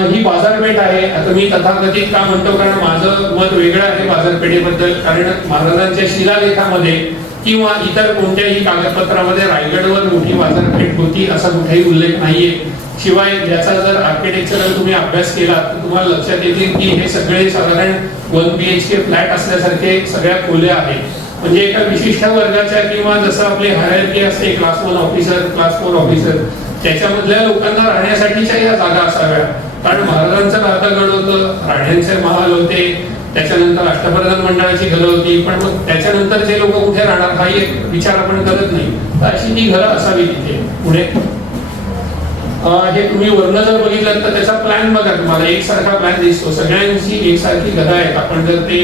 ही बाजारपेठ आहे. आता मी तथाकथित का म्हणतो, कारण माझं मत वेगळं आहे बाजारपेठेबद्दल. कारण महाराजांच्या शिलालेखामध्ये किंवा इतर कोणत्याही कागदपत्रामध्ये रायगडवर मोठी बाजारपेठ होती असा कुठेही उल्लेख नाहीये. शिवाय याचा जर आर्किटेक्चरल तुम्ही अभ्यास केला तर तुम्हाला लक्षात येतील की हे सगळे साधारण 1 BHK फ्लॅट असल्यासारखे सगळ्या खोल्या आहेत. म्हणजे एका विशिष्ट वर्गाच्या किंवा जसं आपली हायरार्की असते, क्लास 1 ऑफिसर, क्लास 4 ऑफिसर, त्याच्यामधल्या लोकांना राहण्यासाठीच्या या जागा असाव्या. कारण महाराजांचं राहतगड होतं, राण्यांचे महाल होते, त्याच्यानंतर अष्टप्रधान मंडळाची घरं होती. पण मग त्याच्यानंतर जे लोक कुठे राहणार हा एक विचार आपण करत नाही, तर अशी ती घरं असावी तिथे. पुढे हे तुम्ही वर्ण जर बघितलं तर त्याचा प्लॅन बघा, तुम्हाला एकसारखा प्लॅन दिसतो, सगळ्यांची एकसारखी घरं आहेत. आपण जर ते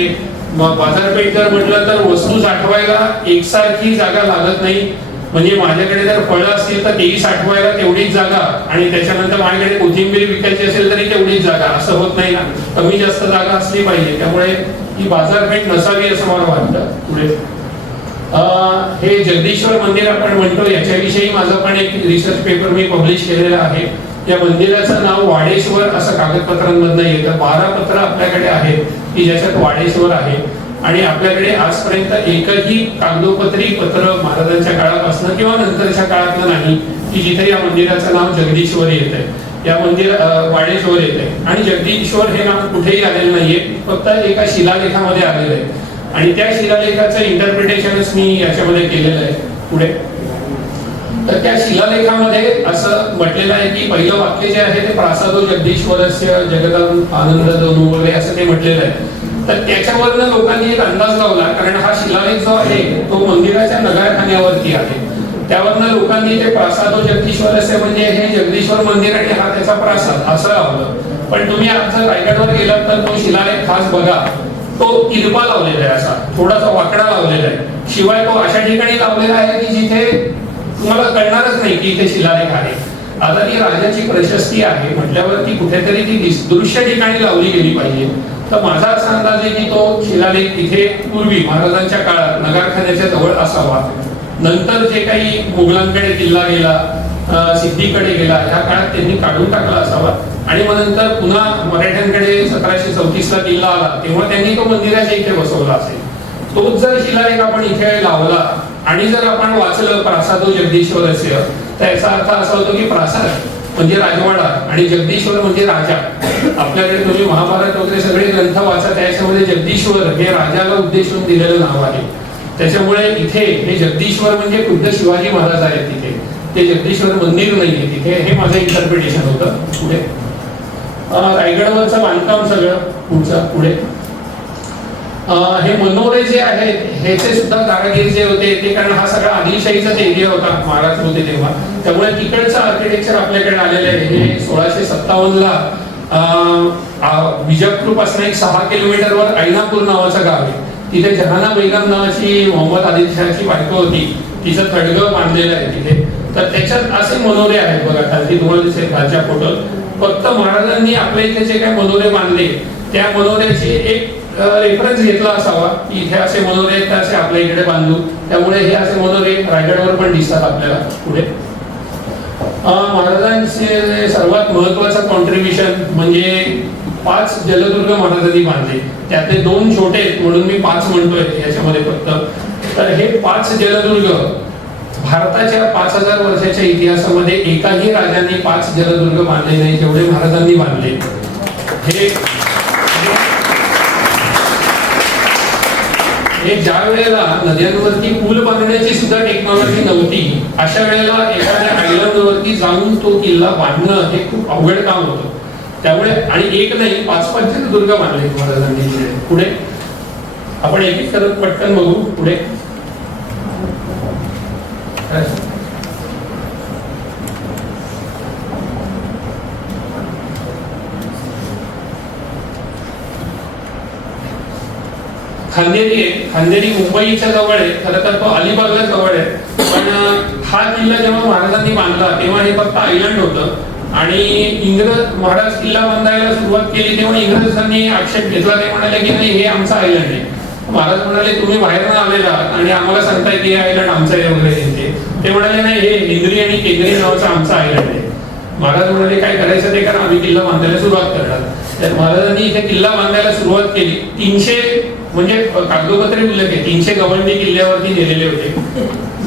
बाजारपेठ जर म्हटलं तर वस्तू साठवायला एकसारखी जागा लागत नाही. म्हणजे माझ्याकडे जर फळं असतील तर तेही साठवायला तेवढीच जागा, आणि त्याच्यानंतर माझ्याकडे कोथिंबीर विकायची असेल तरी तेवढीच जागा, असं होत नाही ना. कमी जास्त जागा असली पाहिजे. त्यामुळे ही बाजारपेठ नसावी असं मला वाटतं. पुढे हे जगदीश्वर मंदिर आपण म्हणतो, याच्याविषयी माझं पण एक रिसर्च पेपर मी पब्लिश केलेला आहे. या मंदिराचं नाव वाडेश्वर असं कागदपत्रांमधनं येतं. 12 पत्र आपल्याकडे आहेत की ज्याच्यात वाडेश्वर आहे. आणि आपल्याकडे आजपर्यंत एकही कागदोपत्री पत्र महाराजांच्या काळापासून किंवा नंतरच्या काळातलं नाही की जिथे या मंदिराचं नाव जगदीश्वर येत आहे. या वाडेश्वर येत आहे. आणि जगदीश्वर हे नाव कुठेही आलेलं नाहीये, फक्त एका शिलालेखामध्ये आलेलं आहे. आणि त्या शिलालेखाचं इंटरप्रिटेशनच मी याच्यामध्ये केलेलं आहे. पुढे तर त्या शिलालेखामध्ये असं म्हटलेलं आहे की पहिलं वाक्य जे आहे ते प्रासादो जगदीश्वरस्य जगदं आनंदधनु वगैरे असं ते म्हटलेलं आहे. तर त्याच्यावरनं लोकांनी एक अंदाज लावला, कारण हा शिलालेख जो आहे तो मंदिराच्या नगारखान्यावरती आहे. त्यावरनं लोकांनी ते प्रासादो जगदीश्वरस्य म्हणजे हे जगदीश्वर मंदिर आणि हा त्याचा प्रासाद असं लावलं. पण तुम्ही आज जर रायगडवर गेलात तर तो शिलालेख खास बघा, तो तिरपा लावलेला आहे, असा थोडासा वाकडा लावलेला आहे. शिवाय तो अशा ठिकाणी लावलेला आहे की जिथे तुम्हाला कळणारच नाही की इथे शिलालेख आहे. आता ती राजाची प्रशस्ती आहे म्हटल्यावर ती कुठेतरी ती दृश्य ठिकाणी लावली गेली पाहिजे. तर माझा असा अंदाज आहे की तो शिलालेख तिथे पूर्वी महाराजांच्या काळात नगारखान्याच्या जवळ असावा. नंतर जे काही मुघलांकडे किल्ला गेला, सिद्धीकडे गेला, या काळात त्यांनी काढून टाकला असावा. आणि मग नंतर पुन्हा मराठ्यांकडे 1734 ला किल्ला आला तेव्हा त्यांनी तो मंदिराच्या इथे बसवला असेल. तोच जर शिलालेख आपण इथे लावला आणि जर आपण वाचलं प्रासादो जगदीश्वरस्य, तर याचा अर्थ असा होतो की प्रासाद म्हणजे राजवाडा आणि जगदीश्वर म्हणजे राजा. आपल्याकडे तुम्ही महाभारत वगैरे सगळे ग्रंथ वाचा, त्याच्यामध्ये जगदीश्वर हे राजाला उद्देशून दिलेलं नाव आहे. त्याच्यामुळे इथे हे जगदीश्वर म्हणजे खुद्द शिवाजी महाराज आहेत तिथे, ते जगदीश्वर मंदिर नाहीये तिथे. हे माझं इंटरप्रिटेशन होतं. पुढे रायगडवरचं बांधकाम सगळं पुढचं. पुढे हे मनोरे जे आहेत ह्याचे सुद्धा कारागीर जे होते ते, कारण हा सगळा आदिलशाहीचाच एरिया होता, महाराज होते तेव्हा, त्यामुळे तिकडचं आर्किटेक्चर आपल्याकडे आलेलं आहे. हे 1657 ला विजापूर पासून एक 6 किलोमीटरवर ऐनापूर नावाचं गाव आहे. तिथे जहाना बेगम नावाची मोहम्मद आदिलशहाची बायको होती, तिचं थडगं बांधलेलं आहे तिथे. तर त्याच्यात असे मनोरे आहेत बघा, खालती तुम्हाला दिसेल खालच्या फोटोत. फक्त महाराजांनी आपल्या इथे जे काही मनोरे बांधले त्या मनोऱ्याची एक रेफरन्स घेतला असावा की इथे असे मनोरे आहेत, असे आपल्या इकडे बांधू. त्यामुळे हे असे मनोरे रायगडवर पण दिसतात आपल्याला पुढे. महाराजांचे सर्वात महत्वाचं कॉन्ट्रीब्युशन म्हणजे 5 जलदुर्ग महाराजांनी बांधले. त्यातले 2 छोटे म्हणून मी 5 म्हणतोय याच्यामध्ये फक्त. तर हे 5 जलदुर्ग भारताच्या 5000 वर्षाच्या इतिहासामध्ये एकाही राजांनी 5 जलदुर्ग बांधले नाही जेवढे महाराजांनी बांधले. हे ज्या वेळेला नद्यांवरती पूल बांधण्याची सुद्धा टेक्नॉलॉजी नव्हती, अशा वेळेला एखाद्या आयलंडवरती जाऊन तो किल्ला बांधणं हे खूप अवघड काम होतं. त्यामुळे आणि एक नाही 5-5 जलदुर्ग बांधले महाराजांनी. पुढे आपण एक एक करत पटकन बघू. पुढे खांदेरी आहे. खांदेरी मुंबईच्या जवळ आहे. खरं तर तो अलिबागला जवळ आहे. पण हा किल्ला जेव्हा महाराजांनी बांधला तेव्हा हे फक्त आयलंड होतं आणि महाराज किल्ला बांधायला सुरुवात केली तेव्हा इंग्रजांनी आक्षेप घेतला. ते म्हणाले की नाही हे आमचं आयलंड आहे. महाराज म्हणाले तुम्ही बाहेरनं आलेला आणि आम्हाला सांगताय की हे आयलंड आमचं आहे वगैरे. ते म्हणाले नाही हे हिंद्री आणि केंद्री नावाचं आमचं आयलंड आहे. महाराज म्हणाले काय करायचं ते करा, आम्ही किल्ला बांधायला सुरुवात करणार. तर महाराजांनी इथे किल्ला बांधायला सुरुवात केली. 300 म्हणजे कागदोपत्री उल्लेख आहे 300 गवंडी किल्ल्यावरती नेलेले होते.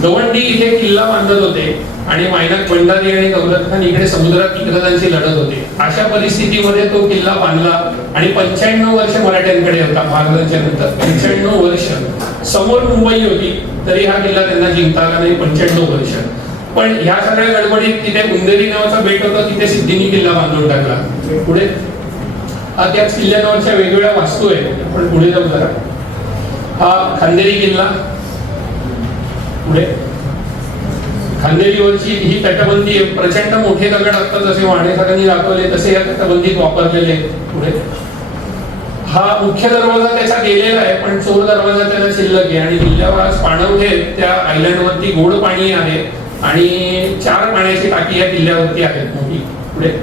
गवंडी इथे किल्ला बांधत होते आणि मायनाक भंडारी आणि दौलत खान इकडे समुद्रात इंग्रजांची लढत होते. अशा परिस्थितीमध्ये तो किल्ला बांधला आणि 95 वर्ष मराठ्यांकडे होता. महाराजांच्या नंतर 95 वर्ष समोर मुंबई होती तरी हा किल्ला त्यांना जिंकता आला नाही. 95 वर्ष. पण ह्या सगळ्या गडबडीत तिथे उंदेरी नावाचा बेट होता, तिथे सिद्धींनी किल्ला बांधून टाकला. पुढे त्याच किल्ल्यावरच्या वेगवेगळ्या वास्तू आहेत. आपण पुढे जाऊ जरा. हा खांदेरी किल्ला. पुढे खांदेरीवरची ही तटबंदी प्रचंड मोठे दगड असतात जसे वाणेकरांनी दाखवले तसे या तटबंदीत वापरलेले. पुढे हा मुख्य दरवाजा त्याचा गेलेला आहे पण चोर दरवाजा त्याला शिल्लक आहे. आणि किल्ल्यावर आज पाणवठे त्या आयलंडवरती गोड पाणी आहे आणि 4 पाण्याची टाकी या किल्ल्यावरती आहेत मोठी. पुढे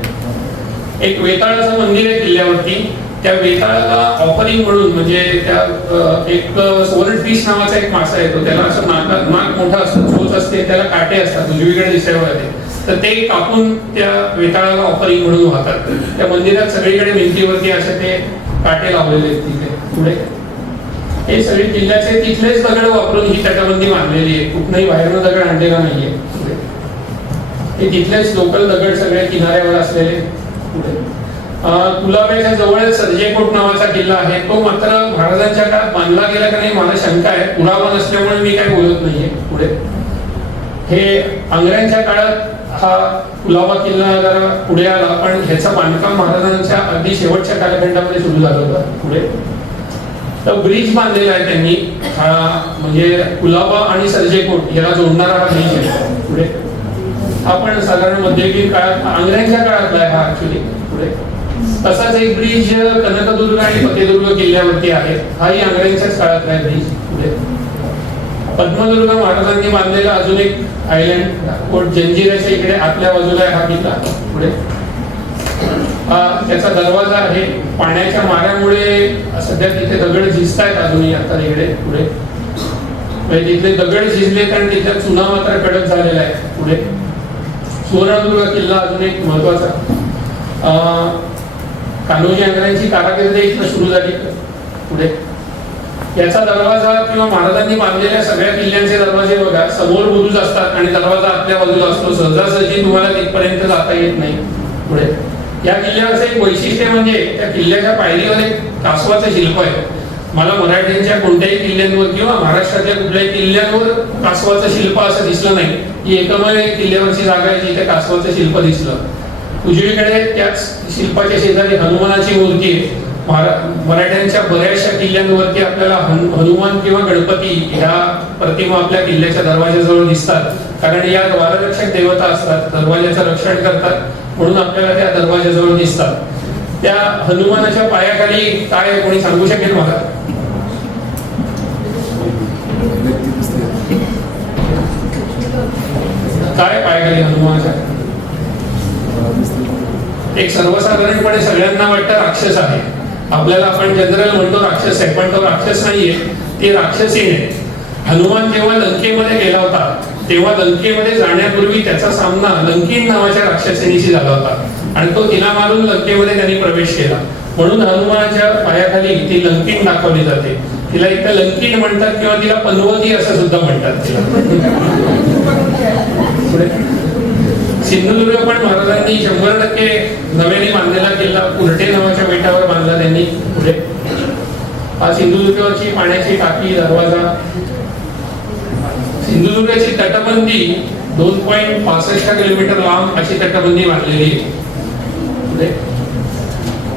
एक वेताळाचं मंदिर आहे किल्ल्यावरती. त्या वेताळाला ऑफरिंग म्हणून म्हणजे त्या एक स्वर्ण फिश नावाचा एक मासा येतो, त्याला असं नाक मोठा असतो, चोच असते, त्याला काटे असतात उजवीकडे दिसायला येते. तर ते कापून त्या वेताळाला ऑफरिंग म्हणून वाहतात. त्या मंदिरात सगळीकडे भिंतीवरती असे ते काटे लावलेले आहेत तिथे. पुढे हे सगळे किल्ल्याचे तिथलेच दगड वापरून ही तटबंदी बांधलेली आहे. कुठलाही बाहेरनं दगड आणलेला नाहीये. हे तिथलेच लोकल दगड सगळे किनाऱ्यावर असलेले. पुढे कुलाब्याच्या जवळच सर्जेकोट नावाचा किल्ला आहे. तो मात्र महाराजांच्या काळात बांधला गेला का नाही मला शंका आहे. पुरावा नसल्यामुळे मी काय बोलत नाहीये. पुढे हे आंग्र्यांच्या काळात हा कुलाबा किल्ला जरा पुढे आला पण ह्याचं बांधकाम महाराजांच्या अगदी शेवटच्या कालखंडामध्ये सुरू झालं होतं. पुढे तर ब्रिज बांधलेला आहे त्यांनी. हा म्हणजे कुलाबा आणि सर्जेकोट याला जोडणारा हा ब्रिज आहे. पुढे हा पण साधारण मध्ययुगीन काळात आंग्र्यांच्या काळातला आहे हा ऍक्च्युली. पुढे तसाच एक ब्रिज कनकदुर्ग आणि फतेदुर्ग किल्ल्यावरती आहे. हाही आंग्र्यांच्याच काळातला आहे ब्रिज. पुढे पद्मदुर्ग महाराजांनी बांधलेला अजून एक आयलंड जंजिराच्या इकडे आतल्या बाजूला आहे हा किल्ला. पुढे त्याचा दरवाजा आहे. पाण्याच्या माऱ्यामुळे सध्या तिथे दगड झिजतायत अजूनही आता इकडे. पुढे तिथले दगड झिजलेत आणि तिथला चुना मात्र कडक झालेला आहे. पुढे सुवर्णदुर्ग किल्ला अजून एक महत्वाचा. कान्होजी आंग्र्यांची कारकिर्दी इथं सुरू झाली. पुढे याचा दरवाजा किंवा महाराजांनी बांधलेल्या सगळ्या किल्ल्यांचे दरवाजे बघा समोर बुरुज असतात आणि दरवाजा आतल्या बाजूला असतो. सहजासहजी तुम्हाला तिथपर्यंत जाता येत नाही. पुढे या किल्ल्यावरचं एक वैशिष्ट्य म्हणजे त्या किल्ल्याच्या पायरीवर एक कासवाचं शिल्प आहे. मला मराठ्यांच्या कोणत्याही किल्ल्यांवर किंवा महाराष्ट्रातल्या कुठल्याही किल्ल्यांवर कासवाचं शिल्प असं दिसलं नाही. ही एकमेव एक किल्ल्यावरची जागा आहे जिथे कासवाचं शिल्प दिसलं. उजवीकडे त्याच शिल्पाच्या शेजारी हनुमानाची मूर्ती आहे. मराठ्यांच्या बऱ्याचशा किल्ल्यांवरती आपल्याला हनुमान किंवा गणपती ह्या प्रतिमा आपल्या किल्ल्याच्या दरवाजाजवळ दिसतात. कारण या द्वाररक्षक देवता असतात, दरवाजाचं रक्षण करतात म्हणून आपल्याला त्या दरवाजाजवळ दिसतात. त्या हनुमानाच्या पायाखाली काय कोणी सांगू शकेल मला? काय पायाखाली हनुमानाच्या? एक सर्वसाधारणपणे सगळ्यांना वाटतं राक्षस आहे, आपल्याला आपण जनरल म्हणतो राक्षस आहे, पण तो राक्षस नाहीये, ती राक्षसीण आहे. हनुमान जेव्हा लंकेमध्ये गेला होता तेव्हा लंकेमध्ये जाण्यापूर्वी त्याचा सामना लंकीन नावाच्या राक्षसीणीशी झाला होता आणि तो तिला मारून लंकेमध्ये त्यांनी प्रवेश केला. म्हणून हनुमानाच्या पायाखाली ती लंकीन दाखवली जाते. तिला एक तर लंकीन म्हणतात किंवा तिला पनवती असं सुद्धा म्हणतात तिला. सिंधुदुर्ग पण महाराजांनी 100% नव्याने बांधलेला किल्ला कुर्टे नावाच्या बेटावर बांधला त्यांनी. पुढे हा सिंधुदुर्गची पाण्याची टाकी, दरवाजा. सिंधुदुर्गाची तटबंदी 2.65 किलोमीटर लांब अशी तटबंदी बांधलेली आहे.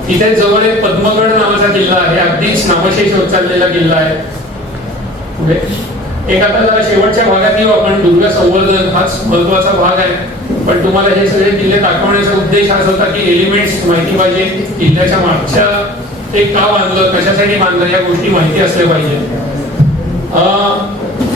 इथे जवळ एक पद्मगड नावाचा किल्ला आहे, अगदीच नामशेष होत चाललेला किल्ला आहे. पुढे एक आता जरा शेवटच्या भागात येऊ आपण. दुर्ग संवर्धन हाच महत्वाचा भाग आहे, पण तुम्हाला हे सगळे किल्ले दाखवण्याचा उद्देश हाच होता की एलिमेंट्स माहिती पाहिजे, किल्ल्याच्या मागच्या ते का बांधलं, कशासाठी बांधलं, या गोष्टी माहिती असल्या पाहिजे.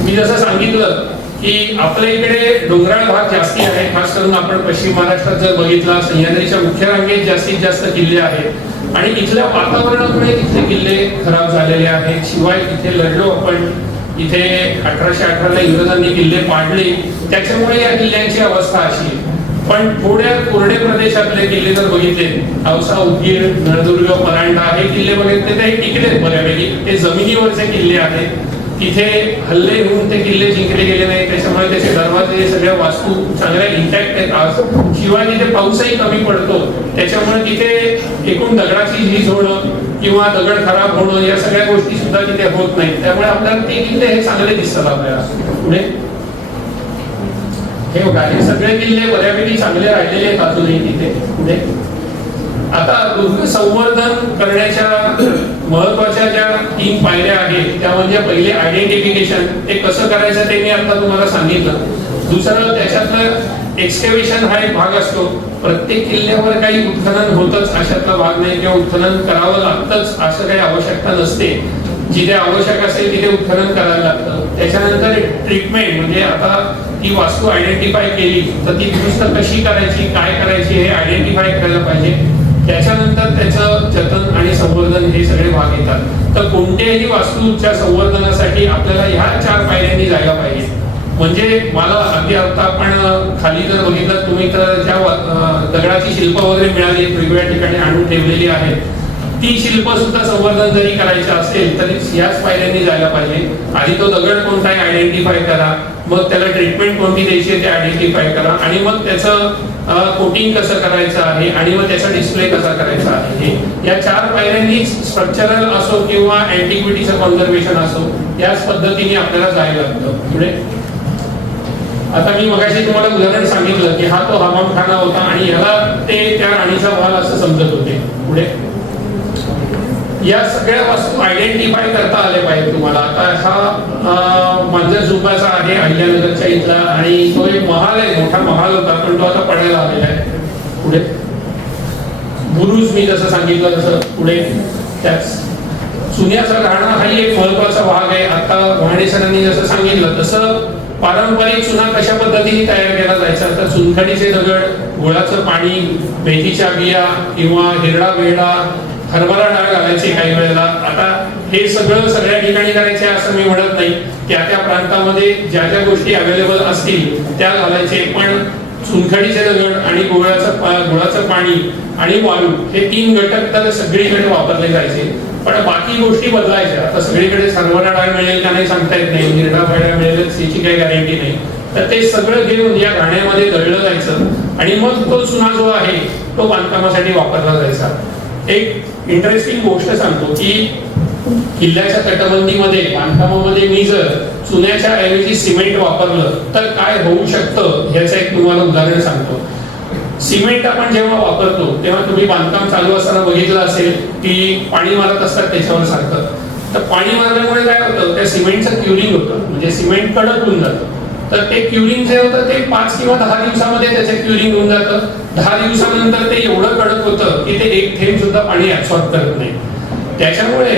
मी जसं सांगितलं की आपल्या इकडे डोंगराळ भाग जास्ती आहे, खास करून आपण पश्चिम महाराष्ट्रात जर बघितला सह्याद्रीच्या मुख्य रांगेत जास्तीत जास्त किल्ले आहेत आणि इथल्या वातावरणामुळे इथले किल्ले खराब झालेले आहेत. शिवाय इथे लढलो आपण, इथे 1818 ला इंग्रजांनी किल्ले पाडले, त्याच्यामुळे या किल्ल्यांची अवस्था अशी. पण थोड्या कोरडे प्रदेशातले किल्ले जर बघितले, औसा, उदगीर, नळदुर्ग, परांडा हे किल्ले बघितले तर हे टिकले बऱ्यापैकी. ते जमिनीवरचे किल्ले आहेत, तिथे हल्ले होऊन ते किल्ले जिंकले गेले नाही, त्याच्यामुळे त्याचे दरवाजे सगळ्या वास्तू चांगल्या इंटॅक्ट आहेत आज. शिवाय तिथे पाऊसही कमी पडतो, त्याच्यामुळे तिथे एकूण दगडाची झीज होणं किंवा दगड खराब होणं या सगळ्या गोष्टी सुद्धा तिथे होत नाहीत. त्यामुळे आपल्याला ते किल्ले हे चांगले दिसतात आपल्याला. पुढे हे बघा, हे सगळे किल्ले बऱ्यापैकी चांगले राहिलेले आहेत अजूनही तिथे. पुढे आता दुर्ग संवर्धन करण्याच्या महत्वाच्या ज्या 3 पायऱ्या आहेत त्या म्हणजे पहिले आयडेंटिफिकेशन, ते कसं करायचं ते मी आता तुम्हाला सांगितलं. दुसरं त्याच्यातलं एक्सकेव्हेशन हा एक भाग असतो. प्रत्येक किल्ल्यावर काही उत्खनन होतच अशातला भाग नाही किंवा उत्खनन करावं लागतंच असं काही आवश्यकता नसते. जिथे आवश्यक असेल तिथे उत्खनन करायला लागतं. त्याच्यानंतर ट्रीटमेंट म्हणजे आता ती वास्तू आयडेंटिफाय केली तर ती दुरुस्त कशी करायची, काय करायची हे आयडेंटिफाय करायला पाहिजे. त्याच्यानंतर त्याचं जतन आणि संवर्धन हे सगळे भाग येतात. तर कोणत्याही वास्तूच्या संवर्धनासाठी आपल्याला ह्या 4 पायऱ्यांनी जायला पाहिजे. म्हणजे मला अगदी आता आपण खाली जर बघितलं तुम्ही तर ज्या दगडाची शिल्प वगैरे मिळाली वेगवेगळ्या ठिकाणी आणून ठेवलेली आहेत, ती शिल्प सुद्धा संवर्धन जरी करायचं असेल तरी याच पायऱ्यांनी जायला पाहिजे. आधी तो दगड कोणता आहे आयडेंटिफाय करा, मग त्याला ट्रीटमेंट कोणती द्यायची ते आयडेंटिफाय करा आणि मग त्याचं कोटिंग कसं करायचं आहे आणि मग त्याचा डिस्प्ले कसा करायचा आहे. या 4 पायऱ्यांनी स्ट्रक्चरल असो किंवा अँटिक्विटीचं कॉन्झर्वेशन असो याच पद्धतीने आपल्याला जायला लागतं. पुढे आता मी मगाशी तुम्हाला उदाहरण सांगितलं की हा तो हमामखाना होता आणि याला ते त्या राणीचा महल असं समजत होते. पुढे या सगळ्या वस्तू आयडेंटिफाय करता आल्या पाहिजे तुम्हाला. आता हा मांजर झुंबाचा आहे अहिल्यानगरच्या इथला आणि तो एक महाल आहे, मोठा महाल होता पण तो आता पडायला आलेला आहे. पुढे बुरुज मी जसं सांगितलं तसं. पुढे त्याच चुन्याचं राहणं हा एक महत्वाचा भाग आहे. आता वाहणे सरांनी जसं सांगितलं तसं पारंपरिक चुना कशा पद्धतीने तयार केला जायचा, तर चुनखडीचे दगड, गुळाचं पाणी, मेथीच्या बिया किंवा हिरडा वेळा, हरभरा डाळ घालायचे काही वेळेला. आता हे सगळं सगळ्या ठिकाणी करायचे असं मी म्हणत नाही, त्या त्या प्रांतामध्ये ज्या ज्या गोष्टी अवेलेबल असतील त्या घालायचे. पण चुनखडीचे दगड आणि गुळाचं पाणी आणि वाळू हे 3 घटक तर सगळीकडे वापरले जायचे. पण बाकी गोष्टी बदलायच्या. आता सगळीकडे हरभरा डाळ मिळेल का नाही सांगता येत नाही, हिरडा वेळा मिळेल याची काही गॅरंटी नाही. तर ते सगळं घेऊन या घाण्यामध्ये दळलं जायचं आणि मग तो चुना जो आहे तो बांधकामासाठी वापरला जायचा. एक इंटरेस्टिंग गोष्ट सांगतो की किल्ल्याच्या तटबंदीमध्ये बांधकामामध्ये मी जर चुन्याच्या ऐवजी सिमेंट वापरलं तर काय होऊ शकतं ह्याचं एक तुम्हाला उदाहरण सांगतो. सिमेंट आपण जेव्हा वापरतो तेव्हा तुम्ही बांधकाम चालू असताना बघितलं असेल की पाणी मारत असतात त्याच्यावर सारखं. तर पाणी मारल्यामुळे काय होतं, त्या सिमेंटचं क्युरिंग होतं, म्हणजे सिमेंट कडक होऊन जातं. तर ते क्युरिंग जे होतं ते 5 किंवा 10 दिवसामध्ये त्याचं क्युरिंग होऊन जातं. 10 दिवसानंतर ते एवढं कडक होतं की ते एक थेंब सुद्धा पाणी ऍब्सॉर्ब करत नाही. त्याच्यामुळे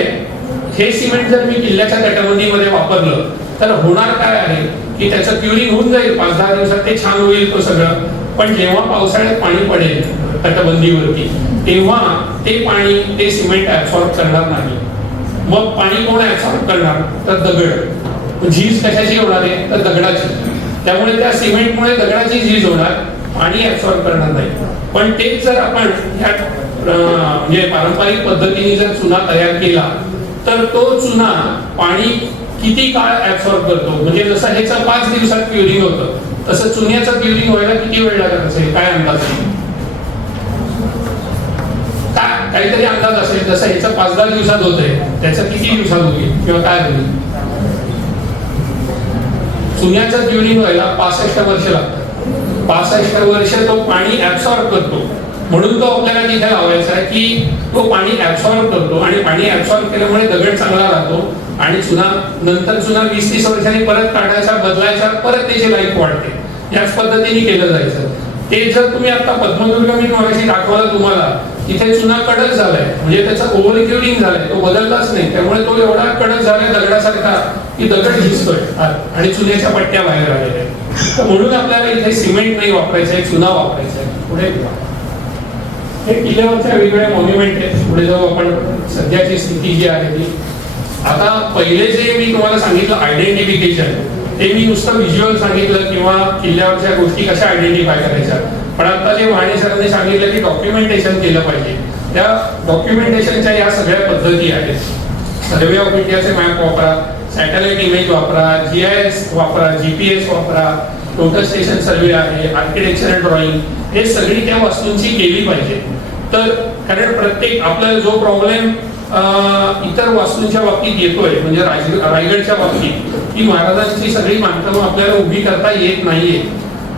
हे सिमेंट जर मी किल्ल्याच्या तटबंदीमध्ये वापरलं तर होणार काय आहे की त्याचं क्युरिंग होऊन जाईल 5-10 दिवसात, ते छान होईल तो सगळं. पण जेव्हा पावसाळ्यात पाणी पडेल तटबंदीवरती, तेव्हा ते पाणी ते सिमेंट ऍब्सॉर्ब करणार नाही. मग पाणी कोण ऍब्सॉर्ब करणार? तर दगड. झीज कशाची होणार आहे? तर दगडाची. त्यामुळे त्या सिमेंटमुळे दगडाची झीज होणार, पाणी ऍब्सॉर्ब करणार नाही. पण तेच जर आपण ह्या म्हणजे पारंपरिक पद्धतीने जर चुना तयार केला तर तो चुना पाणी किती काळ ऍब्सॉर्ब करतो. म्हणजे जसं ह्याचं 5 दिवसात क्युरिंग होतं, तसं चुन्याचं क्युरिंग व्हायला किती वेळ लागत असेल? काय अंदाज आहे? काहीतरी अंदाज असेल. जसं ह्याचं 5-10 दिवसात होतंय, त्याचं किती दिवसात होईल किंवा काय होईल? चुन्याचं क्युरिंग व्हायला 65 वर्ष लागतात. 65 वर्ष तो पाणी ऍब्सॉर्ब करतो. म्हणून तो आपल्याला तिथे लावायचा आहे की तो पाणी ऍब्सॉर्ब करतो, आणि पाणी ऍब्सॉर्ब केल्यामुळे दगड चांगला राहतो, आणि नंतर चुना 20-30 वर्षांनी परत काढायचा, बदलायचा, परत त्याची लाईफ वाढते. याच पद्धतीने केलं जायचं. ते जर तुम्ही आता पद्मदुर्ग मी मगाशी दाखवलं तुम्हाला, तिथे चुना कडक झालाय, म्हणजे त्याचा ओव्हर क्युरिंग झालाय, तो बदललाच नाही. त्यामुळे तो एवढा कडक झालाय दगडासारखा की दगड झिजतोय आणि चुन्याच्या पट्ट्या बाहेर आलेल्या आहेत. तर म्हणून आपल्याला इथे सिमेंट नाही वापरायचं आहे, चुना वापरायचा आहे. पुढे हे किल्ल्यावरच्या वेगवेगळ्या मॉन्युमेंट आहेत. पुढे जाऊ आपण. सध्याची स्थिती जी आहे ती, आता पहिले जे मी तुम्हाला सांगितलं आयडेंटिफिकेशन, ते मी नुसतं व्हिज्युअल सांगितलं किंवा किल्ल्यावरच्या गोष्टी कशा आयडेंटिफाय करायच्या. पण आता जे वाणी सरांनी सांगितलं की डॉक्युमेंटेशन केलं पाहिजे, त्या डॉक्युमेंटेशनच्या या सगळ्या पद्धती आहेत. सर्वे ऑफ इंडियाचे मॅप वापरा, सॅटेलाइट इमेज वापरा, GIS वापरा, GPS वापरा, टोटल स्टेशन सर्वे आहे, आर्किटेक्चरल ड्रॉइंग, हे सगळी त्या वास्तूंची केली पाहिजे. तर कारण प्रत्येक आपल्याला जो प्रॉब्लेम इतर वास्तूंच्या बाबतीत येतोय, म्हणजे रायगडच्या बाबतीत, की महाराजांची सगळी बांधकामं आपल्याला उभी करता येत नाहीये.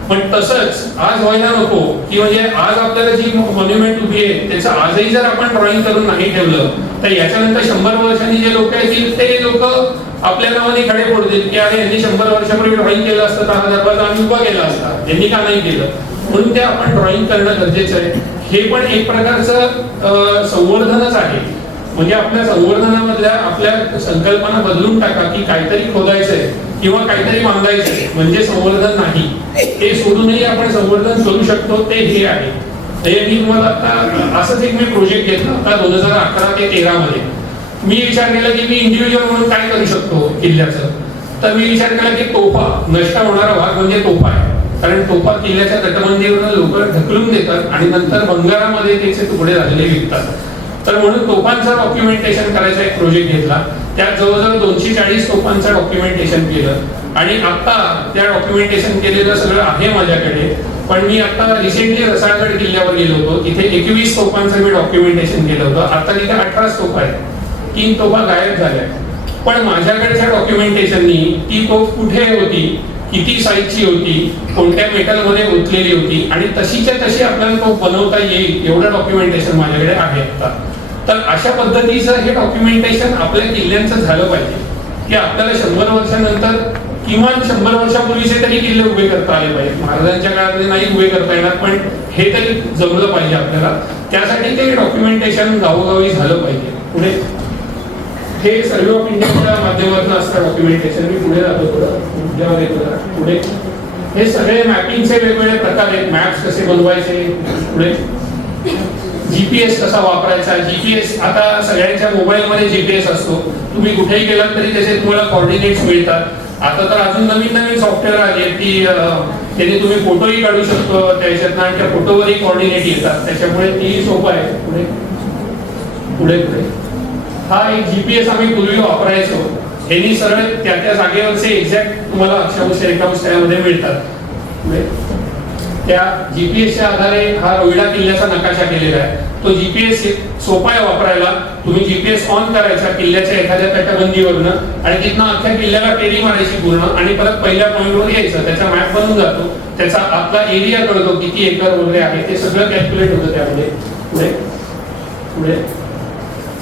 पण तसंच आज व्हायला नको की म्हणजे आज आपल्याला जी मॉन्युमेंट उभी आहे त्याचं आजही जर आपण ड्रॉइंग करून नाही ठेवलं तर याच्यानंतर 100 वर्षांनी जे लोक येतील ते लोक आपल्या नावाने खडे पडतील की अरे यांनी 100 वर्षापूर्वी ड्रॉइंग केलं असतं तर हा दरवाजा आम्ही उभा केला असता, यांनी का नाही केलं. म्हणून ते आपण ड्रॉइंग करणं गरजेचं आहे. हे पण एक प्रकारचं संवर्धनच आहे. म्हणजे आपल्या संवर्धनामधल्या आपल्या संकल्पना बदलून टाका की काहीतरी खोदायचंय किंवा काहीतरी बांधायचंय म्हणजे संवर्धन नाही, ते सोडूनही आपण संवर्धन करू शकतो. ते हे आहे. हे मी तुम्हाला आता असंच एक मी प्रोजेक्ट घेतला होता 2011 ते 13 मध्ये. मी विचार केला की मी इंडिव्हिज्युअल म्हणून काय करू शकतो किल्ल्याचं. तर मी विचार केला की तोफा, नष्ट होणारा भाग म्हणजे तोफा आहे. कारण तोफा किल्ल्याच्या तटबंदीवरून लोक ढकलून देतात आणि नंतर बंगारामध्ये त्याचे तुकडे झालेले विकतात. तर म्हणून तोफांचं डॉक्युमेंटेशन करायचा एक प्रोजेक्ट घेतला. त्यात जवळजवळ 240 तोफांचं डॉक्युमेंटेशन केलं आणि आता त्या डॉक्युमेंटेशन केलेलं सगळं आहे माझ्याकडे. पण मी आता रिसेंटली रसाळगड किल्ल्यावर गेलो होतो, तिथे 21 तोफांचं मी डॉक्युमेंटेशन केलं होतं. आता तिथे 18 तोफा आहेत, 3 तोफा गायब झाल्या. पण माझ्याकडच्या डॉक्युमेंटेशननी ती तोफ कुठे होती, किती साईजची होती, कोणत्या मेटलमध्ये ओतलेली होती आणि तशीच्या तशी आपल्याला तो बनवता येईल एवढं डॉक्युमेंटेशन माझ्याकडे आहे आता. तर अशा पद्धतीचं हे डॉक्युमेंटेशन आपल्या किल्ल्यांचं झालं पाहिजे की आपल्याला 100 वर्षानंतर किमान 100 वर्षापूर्वीचे तरी किल्ले उभे करता आले पाहिजे. महाराजांच्या काळातले नाही उभे करता येणार, पण हे तरी जमलं पाहिजे आपल्याला. त्यासाठी ते डॉक्युमेंटेशन गावोगावी झालं पाहिजे. पुढे हे सर्वे ऑफ इंडियाच्या माध्यमातून असतं डॉक्युमेंटेशन. मी पुढे जातो थोडं पुढे. हे सगळे मॅपिंगचे वेगवेगळे प्रकार आहेत. मॅप्स कसे बनवायचे, पुढे GPS कसा वापरायचा. GPS आता सगळ्यांच्या मोबाईलमध्ये GPS असतो. तुम्ही कुठेही गेलात तरी त्याचे तुम्हाला कॉर्डिनेट्स मिळतात. आता तर अजून नवीन नवीन सॉफ्टवेअर आले की त्याने तुम्ही फोटोही काढू शकतो त्याच्यातनं आणि त्या फोटोवरही कॉर्डिनेट येतात. त्याच्यामुळे ती सोपं आहे. पुढे पुढे पुढे हा एक GPS आम्ही पूर्वी वापरायचो. यांनी सरळ त्या त्या जागेवरचे एक्झॅक्ट तुम्हाला अक्षांश रेखांश त्यामध्ये मिळतात. पुढे त्या GPSच्या आधारे हा रोहिडा किल्ल्याचा नकाशा केलेला आहे. तो GPS सोपा आहे वापरायला. तुम्ही GPS ऑन करायचा किल्ल्याच्या एखाद्या तटबंदीवरनं आणि तिथनं अख्ख्या किल्ल्याला टेरी मारायची पूर्ण आणि परत पहिल्या पॉईंटवर यायचं. त्याचा मॅप बनून जातो. त्याचा आपला एरिया कळतो किती एकर वगैरे आहे ते सगळं कॅल्क्युलेट होतं त्यामध्ये. पुढे पुढे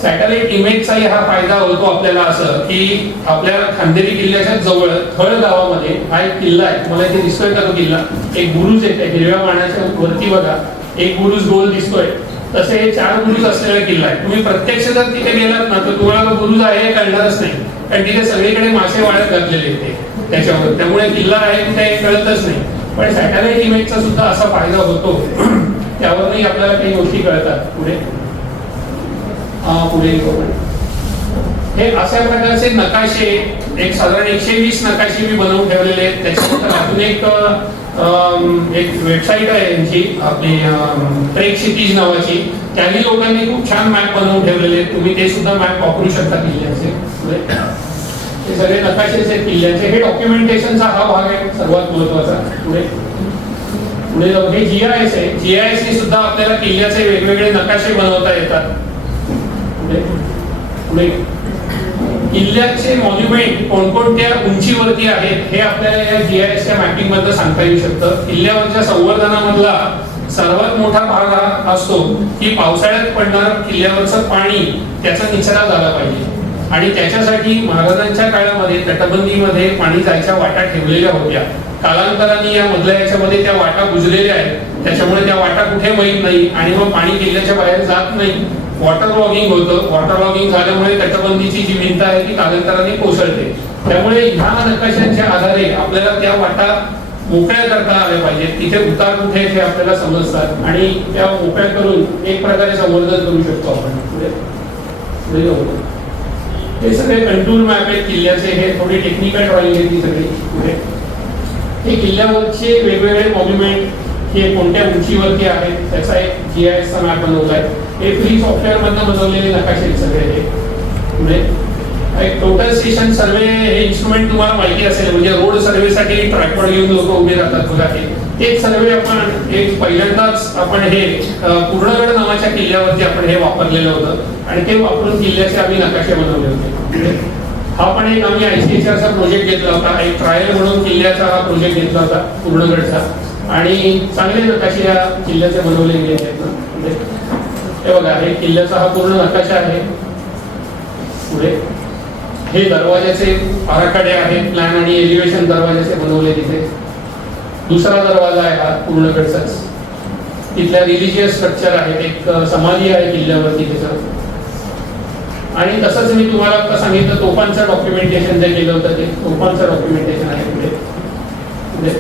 सॅटेलाइट इमेजचाही हा फायदा होतो आपल्याला असं की आपल्या खांदेरी किल्ल्याच्या जवळ थळ गावामध्ये हा एक किल्ला आहे. मला इथे दिसतोय का तो किल्ला. एक बुरुज आहे त्या हिरव्या पाण्याच्या वरती बघा, एक बुरुज गोल दिसतोय. तसे हे 4 बुरुज असलेला किल्ला आहे. तुम्ही प्रत्यक्ष जर तिथे गेलात ना तर तुम्हाला बुरुज आहे हे कळणारच नाही, कारण तिथे सगळीकडे मासे वाळत घातलेले ते त्याच्यावर, त्यामुळे किल्ला आहे तिथे हे कळतच नाही. पण सॅटेलाइट इमेजचा सुद्धा असा फायदा होतो, त्यावरही आपल्याला काही गोष्टी कळतात. पुढे हे अशा प्रकारचे नकाशे, एक साधारण 120 नकाशे मी बनवून ठेवलेले आहेत. त्याच्यानंतर अजून एक वेबसाईट आहे यांची, आपली ट्रेक क्षितिज नावाची, त्याही लोकांनी खूप छान मॅप बनवून ठेवलेले आहेत. तुम्ही ते सुद्धा मॅप वापरू शकता किल्ल्याचे. हे सगळे नकाशेच आहेत किल्ल्याचे. हे डॉक्युमेंटेशनचा हा भाग आहे सर्वात महत्वाचा. पुढे हे GIS आहे. GIS ने सुद्धा आपल्याला किल्ल्याचे वेगवेगळे नकाशे बनवता येतात. पुढे किल्ल्याचे मॉन्युमेंट कोणकोणत्या उंचीवरती आहेत हे आपल्याला या GIS च्या मॅपिंग मध्ये सांगता येऊ शकतं. किल्ल्यावरच्या संवर्धनामधला सर्वात मोठा भाग हा असतो की पावसाळ्यात पडणारं किल्ल्यावरचं पाणी त्याचा निचरा झाला पाहिजे, आणि त्याच्यासाठी महाराजांच्या काळामध्ये तटबंदीमध्ये पाणी जायच्या वाटा ठेवलेल्या होत्या. कालांतराने या मधल्या याच्यामध्ये त्या वाटा बुजलेल्या आहेत, त्याच्यामुळे त्या वाटा कुठे माहीत नाही आणि मग पाणी किल्ल्याच्या बाहेर जात नाही. वॉटर लॉगिंग होतं. वॉटर लॉगिंग झाल्यामुळे तटबंदीची जी भिंत आहे ती कालांतराने कोसळते. त्यामुळे ह्या नकाशांच्या आधारे आपल्याला त्या वाटा मोकळ्या करता आल्या पाहिजेत. तिथे उतार कुठे हे आपल्याला समजतात आणि त्या मोकळ्या करून एक प्रकारे संवर्धन करू शकतो आपण. पुढे हे सगळे कंट्रोल मॅप आहेत किल्ल्याचे. हे थोडी टेक्निकल ड्रॉइंग आहे ती सगळी. हे किल्ल्यावरचे वेगवेगळे मॉन्युमेंट हे कोणत्या उंचीवरती आहेत त्याचा एक GIS चा मॅप बनवलाय. हे फ्री सॉफ्टवेअर मधून बनवलेले नकाशे सगळे. हे पुढे एक टोटल स्टेशन सर्वे हे इन्स्ट्रुमेंट तुम्हाला माहिती असेल, म्हणजे रोड सर्वेसाठी ट्रॅक्टर घेऊन लोक उभे राहतात बघा. हे सर्वे आपण एक पहिल्यांदाच आपण हे पूर्णगड नावाच्या किल्ल्यावरती आपण हे वापरलेलं होतं आणि ते वापरून किल्ल्याचे आम्ही नकाशे बनवले होते. हा पण एक आम्ही ICHR चा प्रोजेक्ट घेतला होता, एक ट्रायल म्हणून किल्ल्याचा हा प्रोजेक्ट घेतला होता पूर्णगडचा, आणि चांगले नकाशे या किल्ल्याचे बनवले गेले आहेत. हे बघा, हे किल्ल्याचा हा पूर्ण नकाशा आहे. पुढे हे दरवाजाचे आराखडे आहेत, प्लॅन आणि एलिव्हेशन दरवाजाचे बनवले तिथे. दुसरा दरवाजा आहे हा पूर्णगडचाच. तिथल्या रिलिजियस स्ट्रक्चर आहेत, एक समाधी आहे किल्ल्यावरती तिथं. आणि तसंच मी तुम्हाला आता सांगितलं तोफांचं डॉक्युमेंटेशन जे केलं होतं ते तोफांचं डॉक्युमेंटेशन आहे. पुढे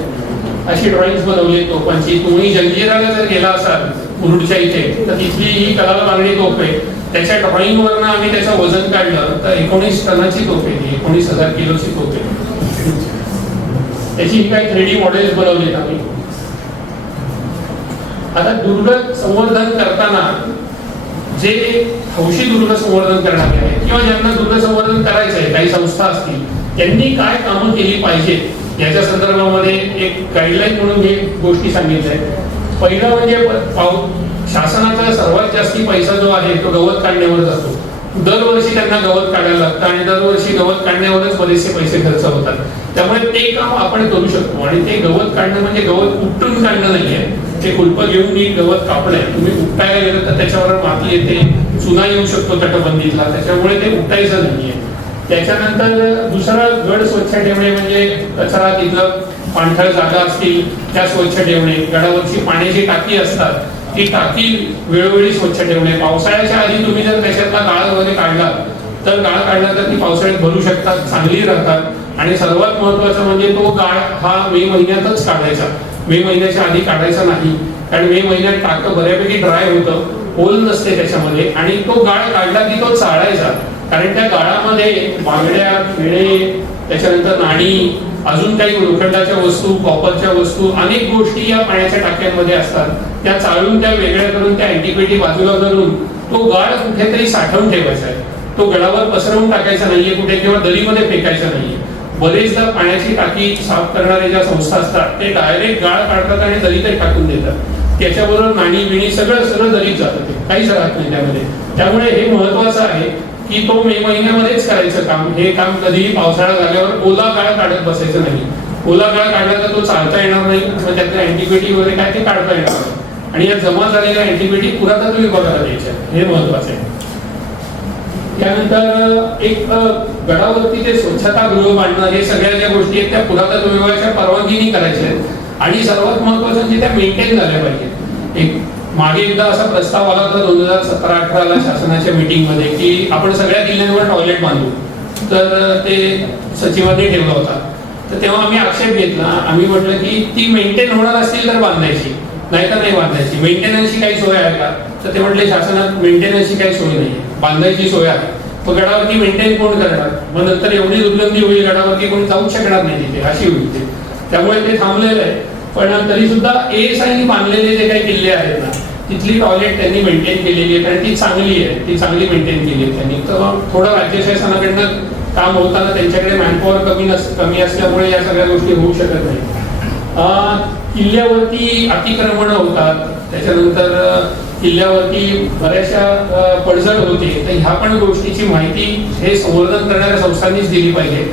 अशी ड्रॉइंग्स बनवली तोफांची. तुम्ही जंजिराला जर गेला असाल मुरुडच्या इथे तर तिथली ही कलाला बांगडी तोफ आहे. त्याच्या ड्रॉइंग वरनं आम्ही त्याचं वजन काढलं तर 19 टनाची तोफ आहे, 19,000 किलोची तोफ आहे. त्याची ही काही 3D मॉडेल्स बनवलीत आम्ही. आता दुर्ग संवर्धन करताना जे हौशी दुर्ग संवर्धन करणारे आहेत किंवा ज्यांना दुर्ग संवर्धन करायचं आहे, काही संस्था असतील, त्यांनी काय कामं केली पाहिजेत याच्या संदर्भामध्ये एक गाईडलाईन म्हणून हे गोष्टी सांगितल्या आहेत. पहिलं म्हणजे शासनाचा सर्वात जास्ती पैसा जो आहे तो गवत काढण्यावर जातो. दरवर्षी त्यांना गवत काढायला लागतं आणि दरवर्षी गवत काढण्यावरच बरेचसे पैसे खर्च होतात. त्यामुळे ते काम आपण करू शकतो. आणि ते गवत काढणं म्हणजे गवत उपटून काढणं नाहीये, ते कुलप घेऊन नीट गवत कापलंय, तुम्ही उपटायला गेलं तर त्याच्यावर माती येते, चुना येऊ शकतो तटबंदीतला, त्याच्यामुळे ते उपटायचं नाहीये. त्याच्यानंतर दुसरा गड स्वच्छ ठेवणे म्हणजे कचरा, तिथलं पाणथळ जागा असतील त्या स्वच्छ ठेवणे. गडावरची पाण्याची टाकी असतात ती टाकी वेळोवेळी स्वच्छ ठेवणे. पावसाळ्याच्या आधी तुम्ही जर त्याच्यातला गाळ वगैरे काढला तर गाळ काढला तर ती पावसाळ्यात भरू शकतात, चांगली राहतात. आणि सर्वात महत्वाचं म्हणजे तो गाळ हा मे महिन्यातच काढायचा, मे महिन्याच्या आधी काढायचा नाही. कारण मे महिन्यात टाकं बऱ्यापैकी ड्राय होतं, होल नसते त्याच्यामध्ये, आणि तो गाळ काढला की तो चाळायचा. कारण त्या गाळामध्ये बांगड्या, खेळे, त्याच्यानंतर नाणी, अजून काही लोखंडाच्या वस्तू, कॉपरच्या वस्तू, अनेक गोष्टी या पाण्याच्या टाक्यांमध्ये असतात. त्या चाळून त्या वेगळ्या करून त्या अँटिक्विटी बाजूला करून तो गाळ कुठेतरी साठवून ठेवायचा आहे. तो गडावर पसरवून टाकायचा नाहीये कुठे किंवा दरीमध्ये फेकायचा नाहीये. बरेचदा पाण्याची टाकी साफ करणारे ज्या संस्था असतात ते डायरेक्ट गाळ काढतात आणि दरीतच टाकून देतात. त्याच्याबरोबर नाणी बिणी सगळं दरीत जातं, ते काहीच राहत नाही त्यामध्ये. त्यामुळे हे महत्वाचं आहे की तो मे महिन्यामध्येच करायचं काम. हे काम कधीही पावसाळा झाल्यावर ओला गाळ काढत बसायचं नाही. ओला गाळ काढला तर तो चालता येणार नाही, मग त्यातल्या अँटिक्विटी वगैरे काय ते काढता येणार नाही. आणि या जमा झालेल्या अँटिक्विटी पुरातत्व विभागाला द्यायच्या, हे महत्वाचं आहे. त्यानंतर एक गडावरती ते स्वच्छतागृह बांधणं, हे सगळ्या ज्या गोष्टी आहेत त्या पुरातत्व विभागाच्या परवानगीने करायच्या आहेत. आणि सर्वात महत्वाचं म्हणजे त्या मेंटेन झाल्या पाहिजेत. एक मागे एकदा असा प्रस्ताव आला होता 2017-18 शासनाच्या मीटिंगमध्ये की आपण सगळ्या किल्ल्यांवर टॉयलेट बांधू. तर ते सचिवांनी ठेवला होता. तर तेव्हा आम्ही आक्षेप घेतला. आम्ही म्हटलं की ती मेंटेन होणार असतील तर बांधायची, नाहीतर नाही बांधायची. मेंटेनन्सची काही सोय आहे का? तर ते म्हटले शासनात मेंटेनन्सची काही सोय नाही, बांधायची सोय आहे. मग गडावरती मेंटेन कोण करणार? मग नंतर एवढी दुर्गंधी होईल, गडावरती कोणी जाऊच शकणार नाही तिथे, अशी होईल ते. त्यामुळे ते थांबलेलं आहे. पण तरी सुद्धा ASIनी बांधलेले जे काही किल्ले आहेत ना, तिथली टॉयलेट त्यांनी मेंटेन केलेली आहे आणि ती चांगली आहे, ती चांगली मेंटेन केली आहे त्यांनी. तर थोडं राज्य शासनाकडनं काम होताना त्यांच्याकडे मॅनपॉवर कमी असल्यामुळे या सगळ्या गोष्टी होऊ शकत नाही. किल्ल्यावरती अतिक्रमण होतात, त्याच्यानंतर किल्ल्यावरती बऱ्याचशा पडझड होते. तर ह्या पण गोष्टीची माहिती हे संवर्धन करणाऱ्या संस्थांनीच दिली पाहिजे.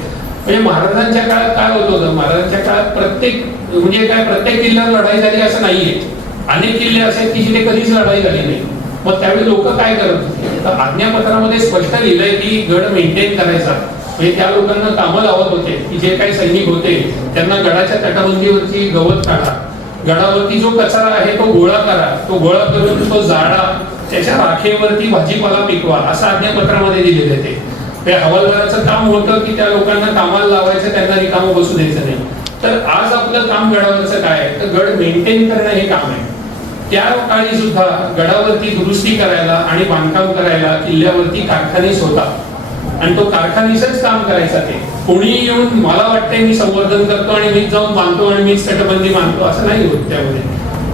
म्हणजे महाराजांच्या काळात काय होत होतं, महाराजांच्या काळात प्रत्येक किल्ल्यावर लढाई झाली असं नाहीये. अनेक किल्ले असे की जिथे कधीच लढाई झाली नाही. मग त्यावेळी लोक काय करत होते? तर आज्ञापत्रामध्ये स्पष्ट लिहिलंय की गड मेंटेन करायचा. म्हणजे त्या लोकांना कामं लावत होते की जे काही सैनिक होते त्यांना गडाच्या तटबंदीवरची गवत काढा, गडावरती जो कचरा आहे तो गोळा करा, तो गोळा करून तो जाळा, त्याच्या राखेवरती भाजीपाला पिकवा, असं आज्ञापत्रामध्ये दिलेलं आहे. ते हवालदाराचं काम होतं की त्या लोकांना कामाला लावायचं, त्यांना रिकामं बसू द्यायचं नाही. तर आज आपलं काम गडावरचं काय आहे? तर गड मेंटेन करणं हे काम आहे. त्या काळी सुद्धा गडावरती दुरुस्ती करायला आणि बांधकाम करायला किल्ल्यावरती कारखानेच होता आणि तो कारखानीचंच काम करायचा. ते कोणी येऊन मला वाटतंय मी संवर्धन करतो आणि मीच जाऊन बांधतो आणि मीच तटबंदी बांधतो असं नाही होत. त्यामध्ये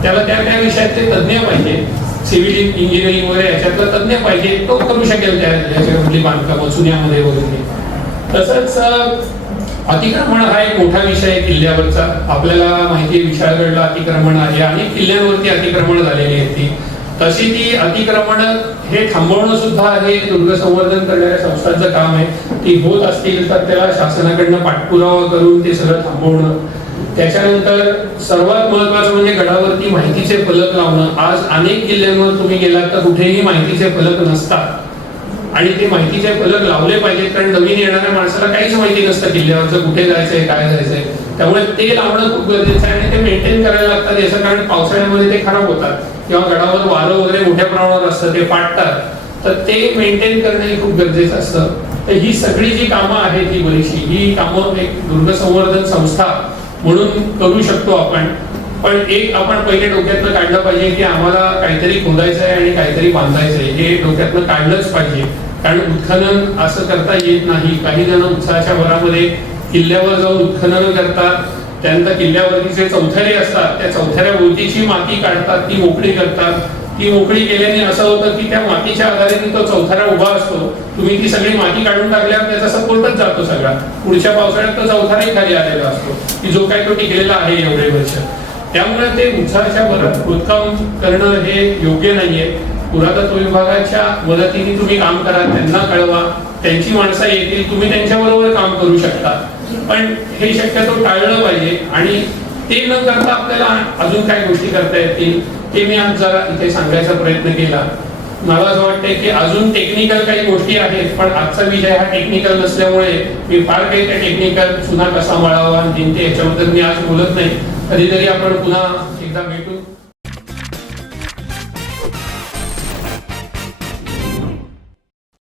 त्याला त्या विषयातले तज्ज्ञ पाहिजे, सिव्हिल इंजिनिअरिंग वगैरे याच्यातलं तज्ज्ञ पाहिजे, तो करू शकेल त्याच्यामधली बांधकाम चुन्यामध्ये वगैरे. तसंच अतिक्रमण हा एक मोठा विषय आहे किल्ल्यावरचा. आपल्याला माहिती आहे विशाळगडला अतिक्रमण आहे, अनेक किल्ल्यांवरती अतिक्रमण झालेली आहेत ती. तशी ती अतिक्रमण हे थांबवणं सुद्धा हे दुर्ग संवर्धन करणाऱ्या संस्थांचं काम आहे. ती होत असतील तर त्याला शासनाकडनं पाठपुरावा करून ते सगळं थांबवणं. त्याच्यानंतर सर्वात महत्वाचं म्हणजे गडावरती माहितीचे फलक लावणं. आज अनेक किल्ल्यांवर तुम्ही गेलात तर कुठेही माहितीचे फलक नसतात आणि ते माहितीचे फलक लावले पाहिजेत. कारण नवीन येणाऱ्या माणसाला काहीच माहिती नसतं किल्ल्यावरचं कुठे जायचंय, काय जायचंय. त्यामुळे ते लावणं खूप गरजेचं आहे आणि ते मेंटेन करायला लागतात. याचं कारण पावसाळ्यामध्ये ते खराब होतात किंवा गडावर वारं वगैरे मोठ्या प्रमाणावर असतं, ते फाटतात. तर ते मेंटेन करणं हे खूप गरजेचं असतं. तर ही सगळी जी कामं आहेत ही बरीचशी ही कामं एक दुर्ग संवर्धन संस्था म्हणून करू शकतो आपण. पण एक आपण पहिले डोक्यातनं काढलं पाहिजे की आम्हाला काहीतरी खोदायचं आहे आणि काहीतरी बांधायचं आहे, हे डोक्यातनं काढलंच पाहिजे. कारण उत्खनन असं करता येत नाही. काही जण उत्साहाच्या भरामध्ये किल्ल्यावर जाऊन उत्खनन करतात, त्यानंतर किल्ल्यावरतीचे चौथरे असतात, त्या चौथऱ्याभोवतीची माती काढतात, ती मोकळी करतात. ती मोकळी केल्याने असं होतं की त्या मातीच्या आधारे तो चौथरा उभा असतो. तुम्ही ती सगळी माती काढून टाकल्यावर त्याचा सपोर्टच जातो सगळा. पुढच्या पावसाळ्यात तो चौथराही खाली आलेला असतो की जो काही तो टिकलेला आहे एवढे वर्ष. त्यामुळे ते उत्साहाच्या भरात खोदकाम करणं हे योग्य नाहीये. पुरातत्व विभागाच्या मदतीने तुम्ही काम करा, त्यांना कळवा, त्यांची माणसं येतील, तुम्ही त्यांच्याबरोबर काम करू शकता. पण हे शक्यतो टाळलं पाहिजे आणि ते न करता आपल्याला अजून काही गोष्टी करता येतील ते मी आज जरा इथे सांगायचा प्रयत्न केला. मला असं वाटतंय की अजून टेक्निकल काही गोष्टी आहेत, पण आजचा विषय हा टेक्निकल नसल्यामुळे मी फार काही त्या टेक्निकल चुना कसा मळावा आणि याच्याबद्दल मी आज बोलत नाही. कधीतरी आपण पुन्हा एकदा भेटू.